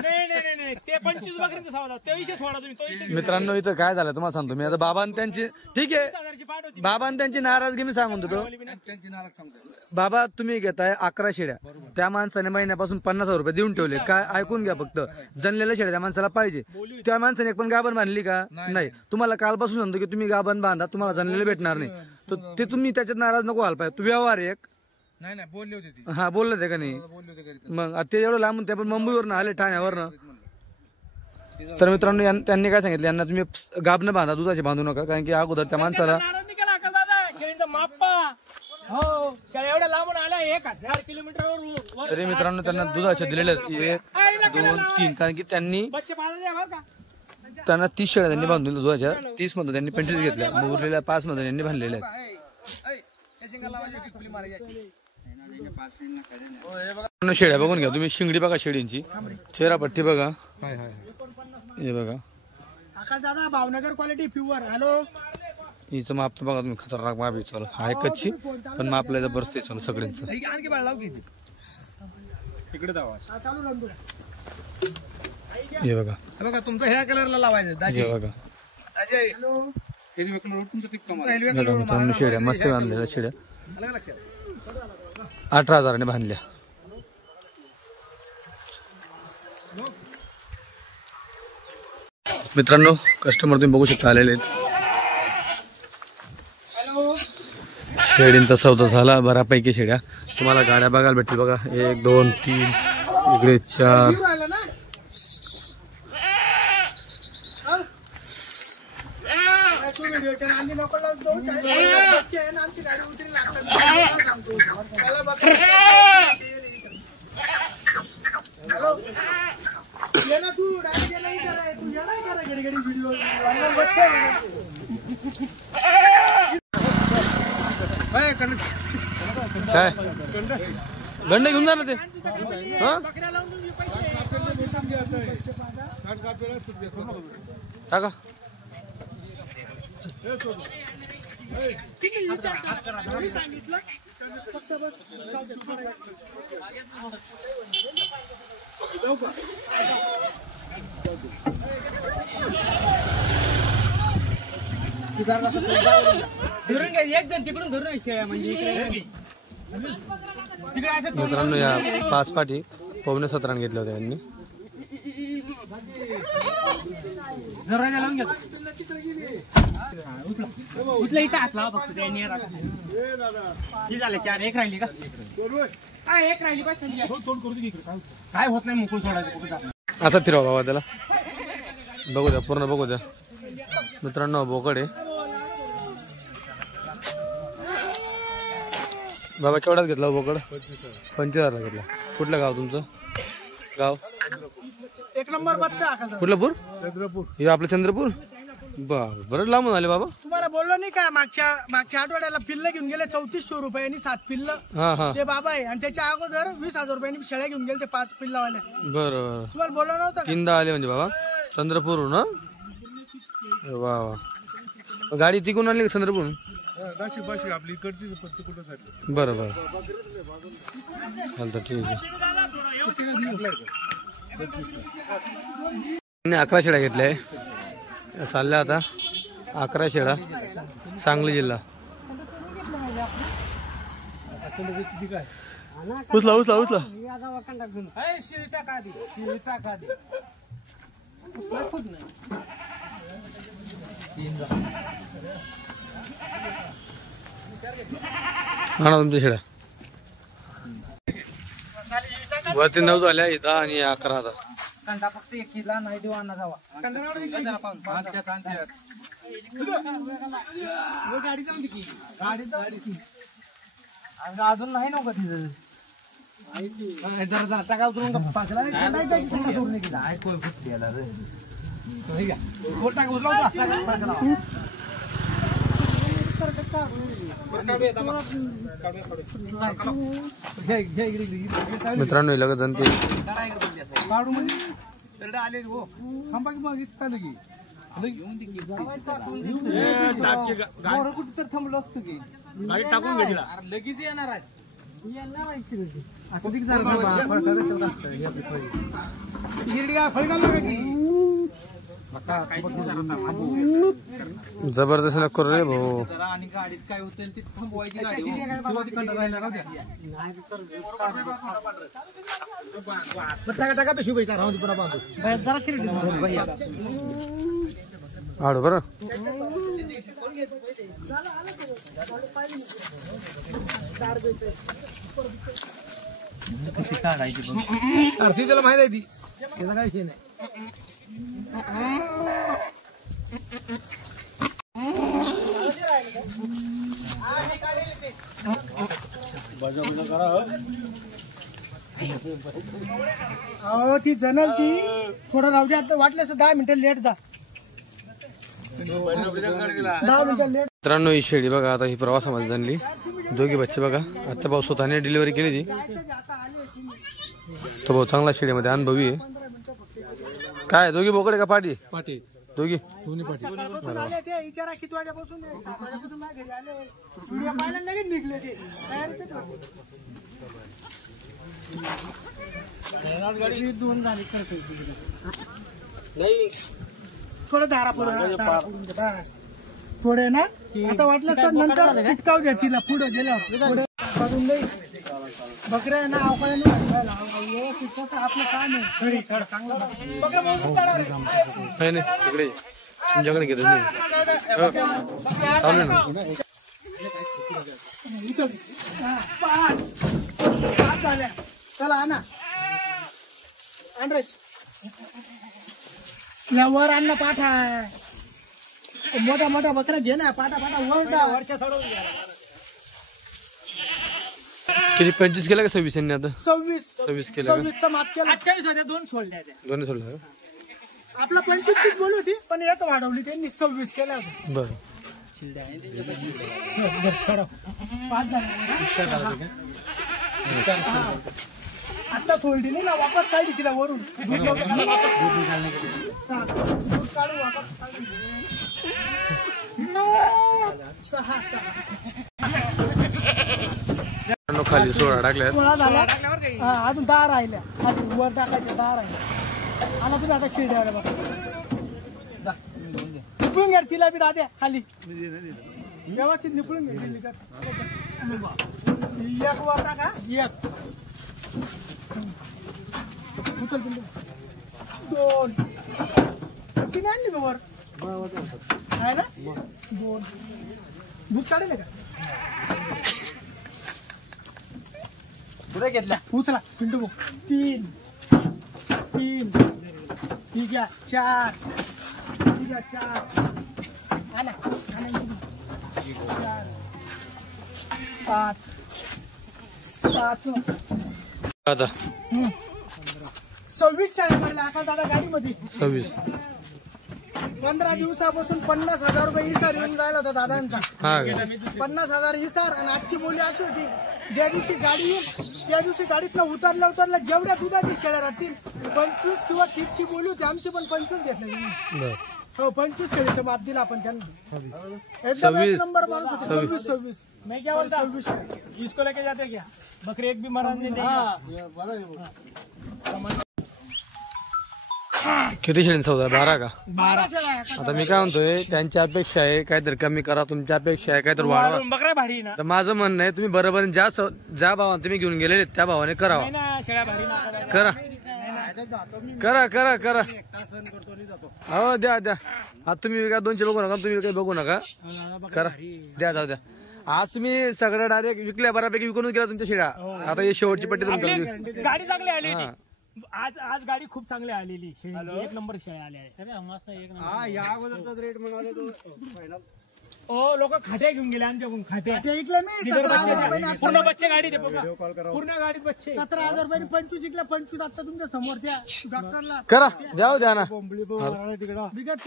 नाही ते 25 बकरींचा सौदा 2300 सोडा तुम्ही. 2300 मित्रांनो इथं काय झालं तुम्हाला सांगतो मी. आता बाबांनी त्यांची ठीक आहे, 1000ची पाठ होती. बाबांनी त्यांची नाराजगी मी सांगून देतो. बाबा तुम्ही घेताय 11 शेळ्या, त्या माणसाने महिन्यापासून 50,000 रुपये देऊन ठेवले. काय ऐकून घ्या फक्त. जनलेल्या शेळ्या त्या माणसाला पाहिजे. त्या माणसाने एक पण गाभण बांधली का? नाही. तुम्हाला कालपासून सांगतो की तुम्ही गाभण बांधा, तुम्हाला जनलेलं भेटणार नाही. तर ते तुम्ही त्याच्यात नाराज नको व्हायला पाहिजे. तू व्यवहार एक नाही बोलले होते. हा बोलले ते का नाही? मग ते एवढं लांबून ते पण मुंबईवरनं आले, ठाण्यावरनं. तर मित्रांनो त्यांनी काय सांगितलं, यांना तुम्ही गाभणं बांधा, दुधाचे बांधू नका. कारण की अगोदर त्या माणसाला नाराज नाही केला का दादा? शेळींचा माप्पा हो शेळ्या एवढ्या लांबून आल्या 1000 किलोमीटरवर. तरी मित्रांनो त्यांना दुधाचे दिलेले 1, 2, 3. कारण की त्यांनी बच्चे पाळा द्या बरं का. त्यांना 30 शेळ्या त्यांनी बांधून दिल्या. दुधाच्या 30 मध्ये त्यांनी 25 घेतल्या, मग उरलेल्या 5 मध्ये त्यांनी बांधलेल्या आहेत. शेळ्या बघून घ्या तुम्ही. शिंगडी बघा शेळींची, चेहरापट्टी बघा, हे बघा. आकाश दादा भावनगर क्वालिटी प्युअर. हॅलो हिचं माप तर बघा तुम्ही, खतरनाक माप आहे. चालू हाय कच्ची पण मापल्या जबरदस्त आहे. चालू सगळ्यांचं चालू रंगू. हे बघा, बघा तुमचं ह्या कलरला लावायचं. हे बघा. मित्रांनो शेळ्या मस्त बांधलेल्या शेळ्या 18,000 बांधल्या. मित्रांनो कस्टमर तुम्ही बघू शकता आलेले आहेत. शेळींचा सौदा झाला बऱ्यापैकी. शेळ्या तुम्हाला गाड्या बघायला भेटतील बघा. 1, 2, 3 इकडे 4. काय गंड घेऊन जा ना ते. टाका सांगितलं फक्त बस धरून घ्या एक जण तिकडून धरून शेळ्या म्हणजे इकडे मित्रांनो या 5 पाटी 5.17 घेतल्या होत्या यांनी. लावून घ्या उचला इथं हात लावा फक्त त्यांनी ही झाले 4 एक राहिली का हा एक राहिली काय होत नाही मुकुळ सोडायचं. असा फिरवा बाबा त्याला बघू द्या पूर्ण बघू द्या मित्रांनो. बोकड आहे बाबा. केवढ्यात घेतला बोकड? 25,000 ला घेतला. कुठलं गाव तुमचं? गाव 1 नंबर बच्चा. कुठलं पूर? चंद्रपूर. हे आपलं चंद्रपूर. बरं लांबून आले बाबा. तुम्हाला बोललो नाही का मागच्या आठवड्याला पिल्ल घेऊन गेले 3400 रुपयांनी 7 पिल्ल. हा हा ते बाबा आहे. आणि त्याच्या अगोदर 20,000 रुपयांनी शेळ्या घेऊन गेले ते 5 पिल्लावाल्या. बरं तुम्हाला बोललो नव्हतं का? किंदा आले म्हणजे बाबा चंद्रपूर ना. वा वा. गाडी तिकून आणली का चंद्रपूर? आपली इकडची बरं बरं चालतं ठीक आहे. 11 शेळ्या घेतल्या चालल्या आता. 11 शेळ्या सांगली जिल्हा. उचला उचला उचला. हा ना तुमच्या शेळ्या वरती 9 झाल्या. 10 आणि 11 आता. कांदा फक्त एक किला नाही देऊ अण्णा जावा गाडी जाऊन की गाडी अजून नाही नव्हतं तिथं जरा जरा टाका उतरून मित्रांनो लगत जनते आले हो थांबा की मग कुठे तर थांबलो असतो की गाडी टाकून घेतला लगेच येणार आहे. जबरदस्त नको करू रे भाऊ. आणि गाडीत काय होतं ते थांबवायची गाडी टाका पिशवी पैसा राहून पुन्हा बांधू आडो बरं. आरती त्याला माहित आहे ती त्याला काय विषय नाही. अहो ती जणल ती थोडं राहू द्या. वाटल्यास 10 मिनिटं लेट जा. 10 मिनिटं लेट. मित्रांनो ही शेळी बघा आता ही प्रवासामध्ये जाणली. दोघी बच्चे बघा. आता भाऊ स्वतःने डिलिव्हरी केली ती. तो भाऊ चांगला शेळीमध्ये अनुभवी आहे. काय दोघी बोकडे का पाटी? पाटी दोघी विचारा किती वाजेपासून घरी आले. व्हिडिओ पाहायला लगेच निघले ते तयारी 2 झाली नाही. थोडं धारा पुढे ना. आता वाटलं तर नंतर चिटकाव द्या तिला पुढे गेल्यावर बकऱ्या ना अवकाळ्याने आपलं काम आहे. तिकडे तुमच्याकडे घेतच नाही चालू ना. चला आणा वर अन्न पाठा. मोठा मोठा बकरा घे ना. पाठा पाठा वरच्या चढवून घ्या. किती 25 केला का 26 यांनी आता? 26 केला का? 26चा माप केला. 28 होत्या 2 सोडल्या त्या. दोन्ही सोडलं आपला 25 बोल होती पण एक वाढवली त्यांनी 26 केल्या होत्या. बरं. आता सोडली नाही ना वापस काढली तिला वरून. काढू वापस खाली सोळा टाकल्यात. 16 झाला. हा अजून 10 राहिल्या, अजून वर टाकायच्या 10 राहिल्या. आणि तुम्ही आता शिड्याला बघा निपळून घ्या तिला बी दाद्या खाली व्यवस्थित निपळून घ्या. एक वर टाका एक उचल पिंडू 2 किती आणली वर आहे ना 2 बुक काढले का पुढे घेतला उचला पिंटू बुक 3 ठीक आहे 4 ठीक आहे 4 आला 4 5 7 आता 26 शाळा पडल्या आकाश दादा गाडीमध्ये 26 15 दिवसापासून 50,000 रुपये इसार येऊन राहिला होता दादांचा. हा 50,000 इसार. आणि आजची बोली अशी होती ज्या दिवशी गाडी येईल त्या दिवशी गाडीतनं उतरल्या जेवढ्या दुधाची शेळ्या राहतील 25 किंवा 30 ची बोली होती. आमची पण 25 घेतली. हो 25 शेळीचं माप दिलं आपण त्यांना. एकदम एक नंबर माणूस होते. 26 मैं क्या बोलता 26 इसको लेके जाते क्या बकरी एक भी मरा नहीं देगा. किती शेळी सौदा 12 का 12 शेळ्या. आता मी काय म्हणतोय त्यांची अपेक्षा आहे काहीतरी कमी करा, तुमची अपेक्षा आहे काहीतरी वाढवा. बकऱ्या भारी ना तर माझं म्हणणं आहे तुम्ही बरोबर ज्या भावाने तुम्ही घेऊन गेलेले त्या भावाने करावा. नाही ना शेळ्या भारी ना करा करा करा करा हो द्या द्या. आता तुम्ही काय 200 बघू नका, तुम्ही काही बघू नका, करा द्या जाऊ द्या. आज तुम्ही सगळं डायरेक्ट विकल्या बऱ्यापैकी विकूनच गेला तुमच्या शेळ्या. आता ही शेवटची पट्टी तुमच्या गाडी चांगली आली आज गाडी खूप चांगली आलेली शेळी एक नंबर शेळ्या आल्या. ओ लोक खाट्या घेऊन गेले आमच्याकडून खाट्या ते ऐकलं मी 17,000 रुपये पूर्ण बच्चे गाडी पूर्ण गाडीत बच्चे 17,000 रुपये 25 जिंकल्या 25 आता तुमच्या समोर त्या डॉक्टरला करा द्या द्या ना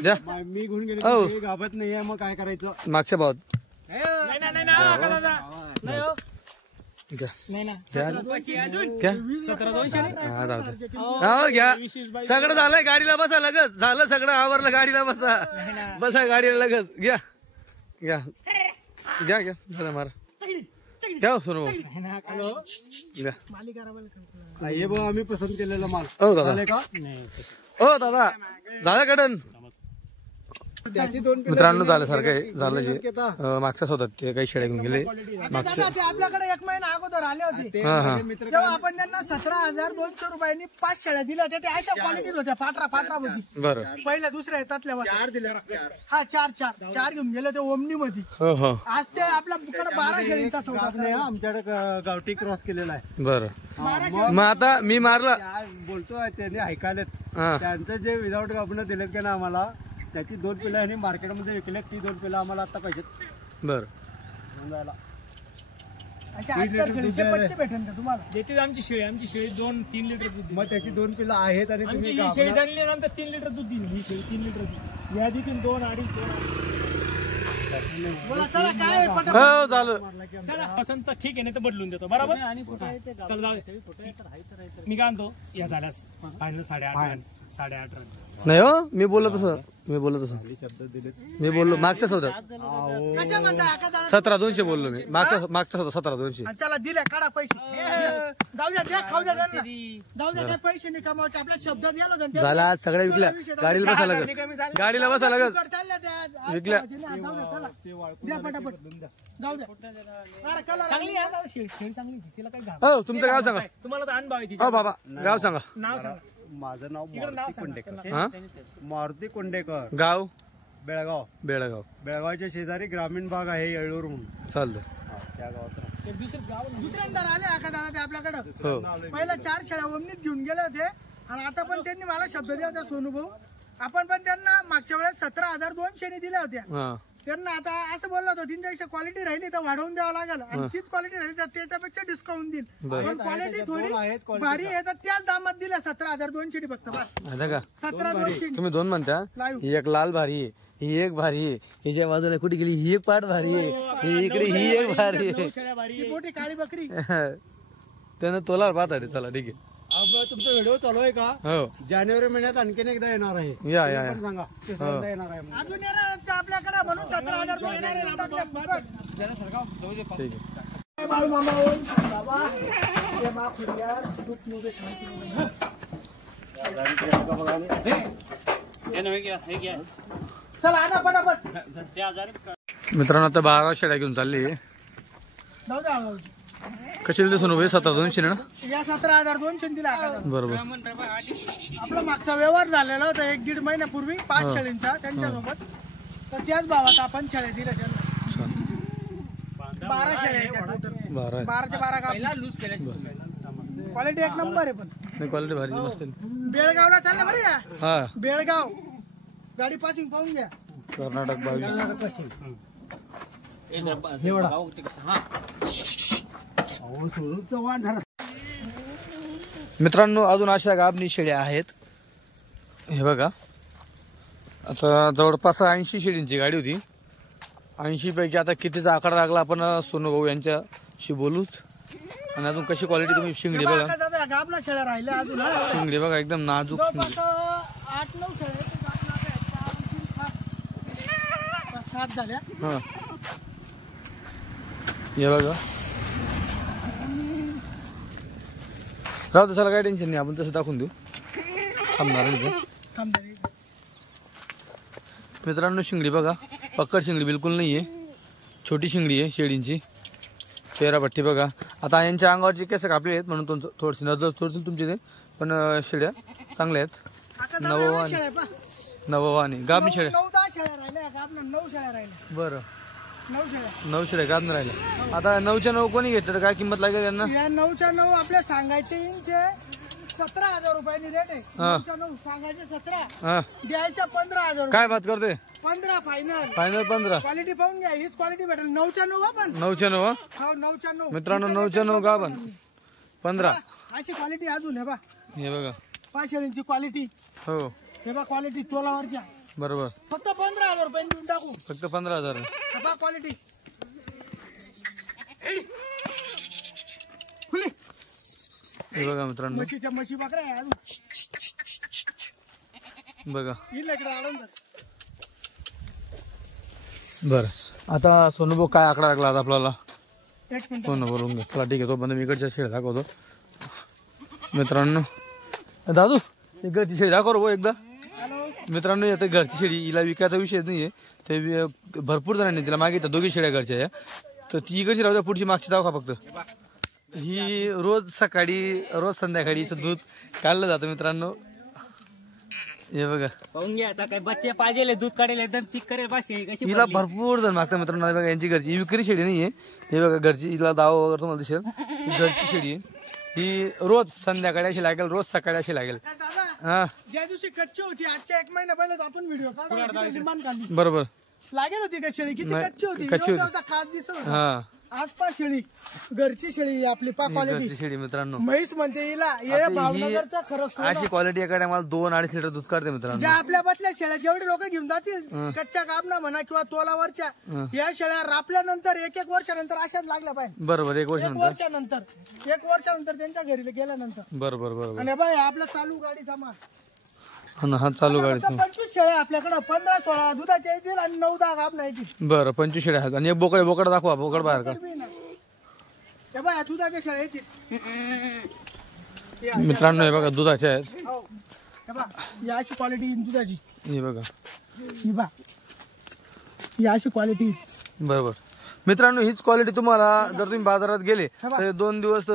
द्या. मी घेऊन गेले हो गाभत नाहीये मग काय करायचं. मागच्या भावात नाही ना दादा नाही हो घ्या. सगळं झालंय गाडीला बसा लगच. झालं सगळं आवरलं गाडीला बसा. बसा गाडीला लगच. घ्या घ्या घ्या घ्या झालं मारा घ्या सुरू घ्या. हे बघ आम्ही पसंत केलेला माल. हो दादा का हो दादा झालं कडन त्याची 2 मित्रांनो झालं सारखं आहे. झालं जे मागच्या होतात ते काही शेळ्या घेऊन गेले मागच्या. ते आपल्याकडे 1 महिना अगोदर आले होते हा हा तेव्हा आपण त्यांना 17,200 रुपयांनी 5 शेळ्या दिल्या होत्या. त्या अशा क्वालिटीत होत्या पात्रा मध्ये बरं पहिल्या दुसऱ्या येतातल्या 4 दिल्या. हा 4 घेऊन गेले ते ओमनी मध्ये. हो हो आज ते आपल्याकडे 12 शेळींचा सौदा नाही आमच्याकडे गावठी क्रॉस केलेला आहे. बरं मग आता मी मारलं बोलतोय त्यांनी ऐकायला हा त्यांचं जे विदाऊट गाभणं दिलेत की ना आम्हाला त्याची 2 पिलं आणि मार्केटमध्ये विकलेत. ती 2 पिलं आम्हाला आता पाहिजेत. बरं अशा 8 शेळीचे बच्चे भेटेल का तुम्हाला. देते आमची शेळी 2-3 लिटर दूध देते. मग त्याची 2 पिलं आहेत आणि आमची तुम्ही ही शेळी झाल्यानंतर 3 लिटर दूध देईल. ही शेळी 3 लिटर दूध या देखील 2-2.5 बोला चला काय पटापट. हो झालं. चला पसंत तर ठीक आहे नाही तर बदलून देतो बरोबर. चल जाऊ दे. मी काय म्हणतो या झाल्यास फायनल 8.5 नाही हो मी बोललो तसं मी बोललो मागच्या सौदा कशा म्हणता आका दादा. 17,200 बोललो मी मागच्या सौदा 17,200. चला दिल्या काढा पैसे जाऊ द्या खाऊ द्या त्यांना. जाऊ द्या काय पैसे नाही कमावचे आपल्या शब्दात गेलो होता. झाला आज सगळ्या विकल्या गाडीला बसा लागत गाडीला बसा लागत चालल्या त्या विकल्या. जाऊ द्या चला द्या पटापट जाऊ द्या. अरे कलर चांगली आहे ना शेळी चांगली आहे. तिला काही घाल. हो तुमचं गाव सांगा. तुम्हाला तर अनुभव आहे तिचा. हो बाबा गाव सांगा. नाव सांगा. माझं नाव इकडं नाव मारुती सांगा. कोंडेकर. हा मारुती कोंडेकर गाव बेळगाव. बेळगावच्या शेजारी ग्रामीण भाग आहे येळूर म्हणून. चालतं त्या गावात एक दुसरं गाव नाही. दुसऱ्यांदा आले आका दादा ते आपल्याकडं. हो पहिला 4 शेळ्या ओमनीत घेऊन गेले होते आणि आता पण त्यांनी मला शब्द दिला होता सोनू भाऊ. आपण पण त्यांना मागच्या वेळेस 17,200 दिल्या होत्या. हा त्यांना आता असं बोललो होतो त्यांच्यापेक्षा क्वालिटी राहिली तर वाढवून द्यावं लागेल आणि तीच क्वालिटी राहिली तर त्याच्यापेक्षा डिस्काउंट देईल. पण क्वालिटी थोडी भारी आहे तर त्याच दामात दिल्या 17,200 फक्त बस. आता का 17,200 तुम्ही 2 म्हणता. ही एक लाल भारी आहे ही एक भारी आहे. हिच्या बाजूला कुठे गेली ही एक पाट भारी आहे. ही इकडे ही एक भारी आहे. शेळ्या भारी ही मोठी काळी बकरी. त्यानं तोलावर पाहता ते चला ठीक आहे. अब तुमचा व्हिडिओ चालू आहे का. हो जानेवारी महिन्यात आणखीन एकदा येणार आहे. या पण सांगा तिसऱ्यांदा येणार आहे. अजून येणार आपल्याकडे म्हणून 17,200 ठीक आहे. चला आणा पटापट. मित्रांनो आता 12 शेळ्या घेऊन चालली. जाऊ द्या. कशी दिले सोनू भाई? 17,200 ना? या 17,200 दिला. बरोबर. आपला मागचा व्यवहार झालेला होता 1-1.5 महिन्यापूर्वी 5 शेळींचा त्यांच्यासोबत. तर त्याच भावात आपण शेळ्या दिल्या त्यांना. 12 शेळ्या 12 12च्या 12 क्वालिटी एक नंबर आहे. पण नाही, क्वालिटी भारी मस्त आहे. बेळगावला चाललं बरं या. हा, बेळगाव गाडी पासिंग पाहून घ्या. कर्नाटक 22. मित्रांनो अजून अशा गाभणी शेळ्या आहेत. हे बघा, आता जवळपास 80 शेळींची गाडी होती. 80 पैकी आता कितीचा आकडा लागला आपण सोनू भाऊ यांच्याशी बोलूच. आणि अजून कशी क्वालिटी तुम्ही शिंगडी बघा. दादा गाभणा शेळ्या राहिल्या अजून. शिंगडी बघा एकदम नाजूक शिंगडी. 8-9 शेळ्या 7 झाल्या. हा, हे बघा. राहू दे, चला काय टेन्शन नाही, आपण तसं दाखवून देऊ. थांबणार आहे इथे. मित्रांनो शिंगडी बघा, पक्कड शिंगडी बिलकुल नाही आहे. छोटी शिंगडी आहे शेळींची. चेहरा पट्टी बघा. आता यांच्या अंगावरची केस कापले आहेत म्हणून थोडीशी नजर चोरतील तुमचे ते. पण शेळ्या चांगल्या आहेत. नववानी गाभणी शेळ्या. 9-10 शेळ्या राहिल्या. गाभणा 9 शेळ्या राहिल्या. बरं, 9 शेळ्या. 9 शेळ्या गाभणी राहिल्या. आता 9च्या 9 कोणी घेतलं तर काय किंमत लागेल यांना? या 9च्या 9 आपल्या सांगायचे 17,000 रुपयांनी रेट आहे. 9च्या 9 सांगायचे 17, हा, द्यायच्या 15,000. काय बात करते? 15 फायनल. फायनल 15. क्वालिटी पाहून घ्या. हीच क्वालिटी भेटेल. 9च्या 9 आपण. 9च्या 9. हो 9च्या 9 मित्रांनो 9च्या 9 गाभण 15. अशी क्वालिटी अजून आहे बा. हे बघा. 5 शेळींची क्वालिटी. हो हे बा क्वालिटी तोलावरच्या. बरोबर. फक्त 15,000 रुपयांनी देऊन टाकू. फक्त 15,000. बा क्वालिटी खुली. हे बघा मित्रांनो, म्हशीच्या म्हशी बकऱ्या आहे अजून. बघा. ही लेकरं आडून जात. बरं, आता सोनूभाऊ काय आकडा लागला आता आपल्याला? 1 मिनिट. फोन करून घे. चला ठीक आहे, तो पण मी इकडच्या शेळ्या दाखवतो. मित्रांनो दादू एक घरची शेळी दाखव भाऊ एकदा. मित्रांनो आता घरची शेळी हिला विकायचा विषय नाहीये. ते भरपूर जणांनी तिला मागितलं. 2 शेळ्या घरच्या या. तर ती इकडची राहू द्या, पुढची मागची दाखवा फक्त. ही रोज सकाळी रोज संध्याकाळी हिचं दूध काढलं जातं मित्रांनो. हे बघा, पाहून घ्या. काय बच्चे पाहिजे दूध काढेल एकदम चिक करेल बा शेळी कशी. हिला भरपूर जण मागतात मित्रांनो. हे बघा यांची घरची ही विक्री शेळी नाहीये. हे बघा घरची, हिला दावा वगैरे तुम्हाला दिसेल. ही घरची शेळी आहे. ही रोज संध्याकाळी अशी लागेल, रोज सकाळी अशी लागेल. दादा हा ज्या दिवशी कच्ची होती आजच्या 1 महिना पहिले आपण व्हिडिओ काढला. लिंबान खाल्ली बरोबर. लागेल होती का शेळी? किती नाही, कच्ची होती. कच्ची होती. व्यवसायाचा खास दिसत होता. हा, आज पा शेळी घरची शेळी आपली पा ही क्वालिटी. घरची शेळी मित्रांनो. म्हैस म्हणते हिला. आता हे ही भावनगरचा खरं सोनं. अशी क्वालिटी एका टायमाला 2-2.5 लिटर दूध काढते मित्रांनो. ज्या आपल्या बसल्या शेळ्या जेवढे लोक घेऊन जातील कच्च्या गाबना म्हणा किंवा तोलावरच्या, या शेळ्या रापल्यानंतर 1-1 वर्षानंतर अशाच लागल्या पाहिजे. बरोबर. 1 वर्षानंतर. 1 वर्षानंतर त्यांच्या घरी गेल्यानंतर. बरोबर बरोबर. आणि बाय आपला चालू गाडीचा माल. हा चालू गाडी. 25 शेळ्या आपल्याकडे 15-16 दुधाच्या येतील आणि 9-10 गाबना येतील. बरं 25 शेळ्या आहेत. आणि एक बोकड दाखवा. बोकड बाहेर का? हे बाय दुधाच्या शेळ्या येतील. मित्रांनो हे बघा दुधाच्या आहेत. हो हे बा ही अशी क्वालिटी दुधाची. हे बघा. ही बा ही अशी क्वालिटी. बरोबर. मित्रांनो हीच क्वालिटी तुम्हाला जर तुम्ही बाजारात गेले तर 2 दिवस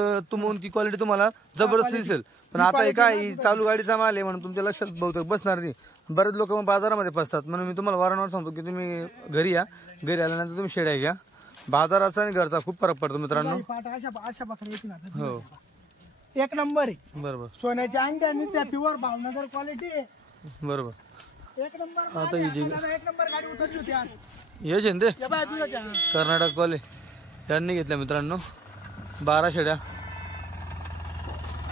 ती क्वालिटी तुम्हाला जबरदस्त दिसेल. पण आता हे काय, ही चालू गाडीचा माल आहे म्हणून तुमच्या लक्षात बहुतेक बसणार नाही. बरेच लोक मग बाजारामध्ये फसतात. म्हणून मी तुम्हाला वारंवार सांगतो की तुम्ही घरी या. घरी आल्यानंतर तुम्ही शेळ्या घ्या. बाजाराचा आणि घरचा खूप फरक पडतो मित्रांनो. अशा बकऱ्या येतील आता. हो 1 नंबर आहे. बरोबर सोन्याच्या अंगठ्या आणि त्या प्युअर भावनगर क्वालिटी आहे. बरोबर. 1 नंबर. आता ही जी 1 नंबर गाडी उतरली होती आज. हेच आहे ना ते हे बाय दुधाच्या. कर्नाटकवाले त्यांनी घेतल्या मित्रांनो 12 शेळ्या.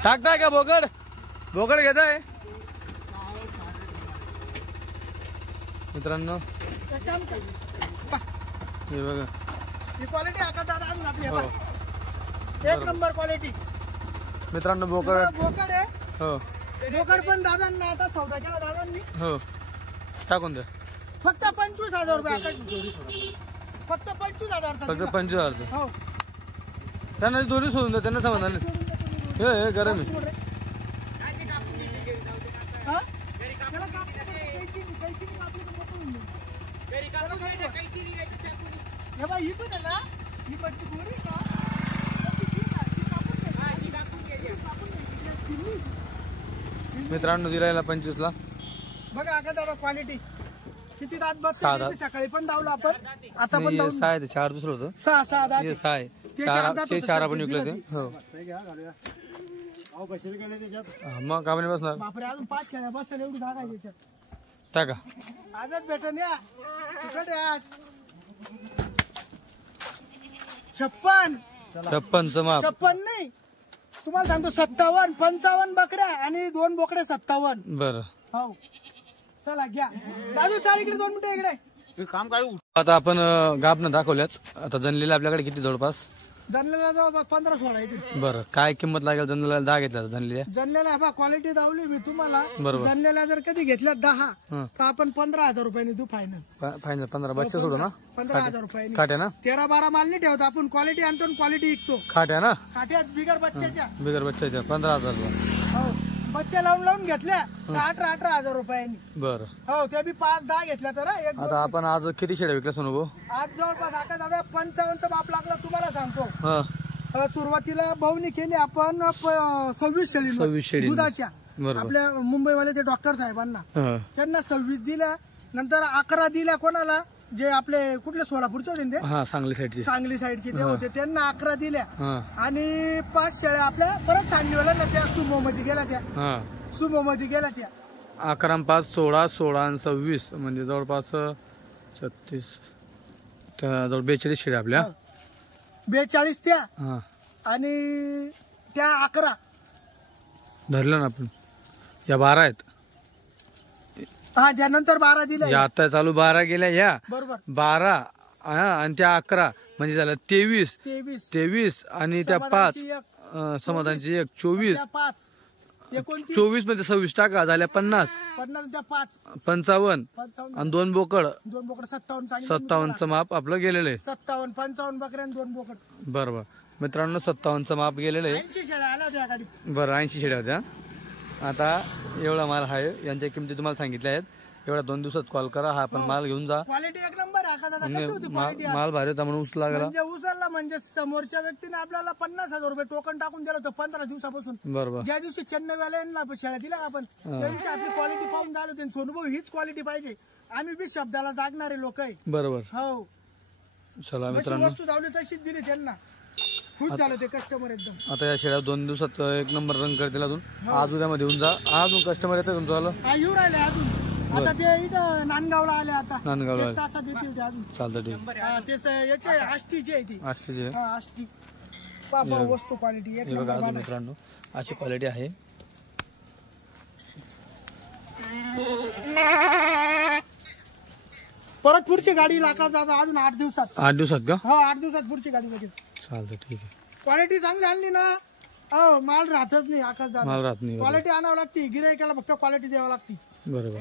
टाकताय का बोकड? बोकड घेताय मित्रांनो. हे बघा ही क्वालिटी आता दादा अजून आपली. हो 1 नंबर क्वालिटी मित्रांनो. बोकड बोकड आहे. हो बोकड पण दादांना आता सौदा केला दादांनी. हो टाकून द्या. फक्त 25,000 रुपये. फक्त 25,000. फक्त 25,000. हो त्यांना दोन्ही सोडून द्या, त्यांना समाधान नाही. हे गरम आहे. हा? त्याला कापून कैची नाही कापली तर मोकळं होऊन जाईल. हे बघ, ही पण आहे ना, ही पट्टी गोरी आहे का? ती कापून घ्यायची. मित्रांनो दिला याला 25 ला. बघा आता दादा क्वालिटी किती दात बस सहा दात. सकाळी पण धावलो आपण, आता पण नाही, धावलो. 6 आहे ते, 4 दुसरं होतं. सहा दात हे 6 आहे. ते चार दात होतं, 4 आपण सर, विकले ते. किती हो हा, मग का नाही बसणार. बापरे, अजून 5 शेळ्या बसेल एवढी जागा आहे त्याच्यात. टाका. आजच भेटून या तिकडे आज 56 56चं माप. 56 नाही, तुम्हाला सांगतो 57 55 बकऱ्या आणि 2 बोकडे 57. बरं. हो चला घ्या दादू, चाल इकडे 2 मिनिटं इकडे. आता आपण गाबनं दाखवल्यात. आता जनलेला आपल्याकडे किती जवळपास. जनलेला जवळपास 15-16 येते. बरं, काय किंमत लागेल जनलेला? 10 घेतल्या जनलेल्या. जनलेला बा क्वालिटी दावली मी तुम्हाला. बरोबर. जनलेला जर कधी घेतल्या 10 हं. तर आपण 15,000 रुपयांनी देऊ फायनल. फायनल 15 बच्चे सोडू ना. 15,000 रुपयांनी. खाट्या ना. 13-12 माल नाही ठेवतो आपण, क्वालिटी आणतो आणि क्वालिटी विकतो. खाट्या ना. खाट्यात बिगर बच्च्याच्या. बिगर बच्चाच्या 15,000. हो, बच्चे लावून घेतल्या तर 18,000 रुपयांनी. बरं. हो, ते बी 5-10 घेतल्या तर हा, एक आता आपण आज किती शेळ्या विकल्या सोनू भाऊ? आज जवळपास आता दादा 55 बाप लागला तुम्हाला सांगतो. हा, सुरुवातीला भावनी केली आपण 26 शेळी 26 शेळी. दुधाच्या. बरोबर. आपल्या मुंबईवाले ते डॉक्टर साहेबांना हा. त्यांना 26 दिल्या, नंतर 11 दिल्या कोणाला, जे आपले कुठले सोलापूरचे होते ना ते, हा, सांगली साईडची. सांगली साईडचे ते होते, त्यांना 11 दिल्या. हा. आणि 5 शेळ्या आपल्या परत सांगलीवाल्या ना, त्या सुमो मध्ये गेल्या, त्या हा. सुमो मध्ये गेल्या त्या. 11 5 16 16 आणि 26 म्हणजे जवळपास 36 जवळ 42 शेळ्या आपल्या. 42 त्या हा, आणि त्या 11 धरलं ना आपण. या 12 आहेत. हा, त्यानंतर 12 दिल्या. या आता चालू 12 गेल्या या. बरोबर. 12 हा, आणि त्या 11 म्हणजे झालं 23 23 आणि त्या 5 समाधानची एक, समाधानची 1 24 त्या 5 29 24 मध्ये 26 टाका झाल्या 50 50 त्या 5 55 55 आणि 2 बोकड 2 बोकड 57 57चं माप आपलं गेलेलं आहे. 57 55 बकऱ्या आणि 2 बोकड. बरोबर मित्रांनो, 57चं माप गेलेलं आहे. 80 शेळ्या आल्या त्या गाडीत. बरं, 80 शेळ्या होत्या. आता एवढा माल आहे, यांच्या किमती तुम्हाला सांगितल्या आहेत. एवढ्या 2 दिवसात कॉल करा, हा पण माल घेऊन जा. क्वालिटी एक नंबर आहे. आता दादा कशी होती क्वालिटी? माल भारी होता म्हणून उचला गेला. म्हणजे उचलला म्हणजे समोरच्या व्यक्तीने आपल्याला 50,000 रुपये टोकन टाकून दिलं होतं 15 दिवसापासून. बरोबर. ज्या दिवशी 96 वाल्यांना शेळ्या दिल्या आपण, त्या दिवशी आपली क्वालिटी पाहून झालं होते. सोनूभाऊ हीच क्वालिटी पाहिजे, आम्ही बी शब्दाला जागणारे लोक आहे. बरोबर. हो, चला जशी मित्रांनो, वस्तू जावली तशीच दिली त्यांना. खुश झालं ते कस्टमर एकदम. आता या शेळ्या 2 दिवसात एक नंबर रंग करतील. अजून आज उद्यामध्ये येऊन जा. अजून कस्टमर येतं तुमचं आलं. हा, येऊ राहिले अजून. आता ते इथं नांदगावला आले, आता नांदगावला 1 तासात येतील ते अजून. चालतं ठीक. हा, ते याचे आष्टीचे आहे ती. आष्टीचे हा, आष्टी. पापा वस्तू क्वालिटी एक हे बघा. नंबर अजून माल आहे. मित्रांनो अशी क्वालिटी आहे. परत पुढची गाडी लाखात जाता अजून 8 दिवसात. 8 दिवसात का? हो, 8 दिवसात पुढची गाडी बघेल. चालतं ठीक आहे. क्वालिटी चांगली आणली ना, हो, माल राहतच नाही आकाश. माल राहत नाही. क्वालिटी आणावं लागते, गिरायकाला फक्त क्वालिटी द्यावं लागते. बरोबर.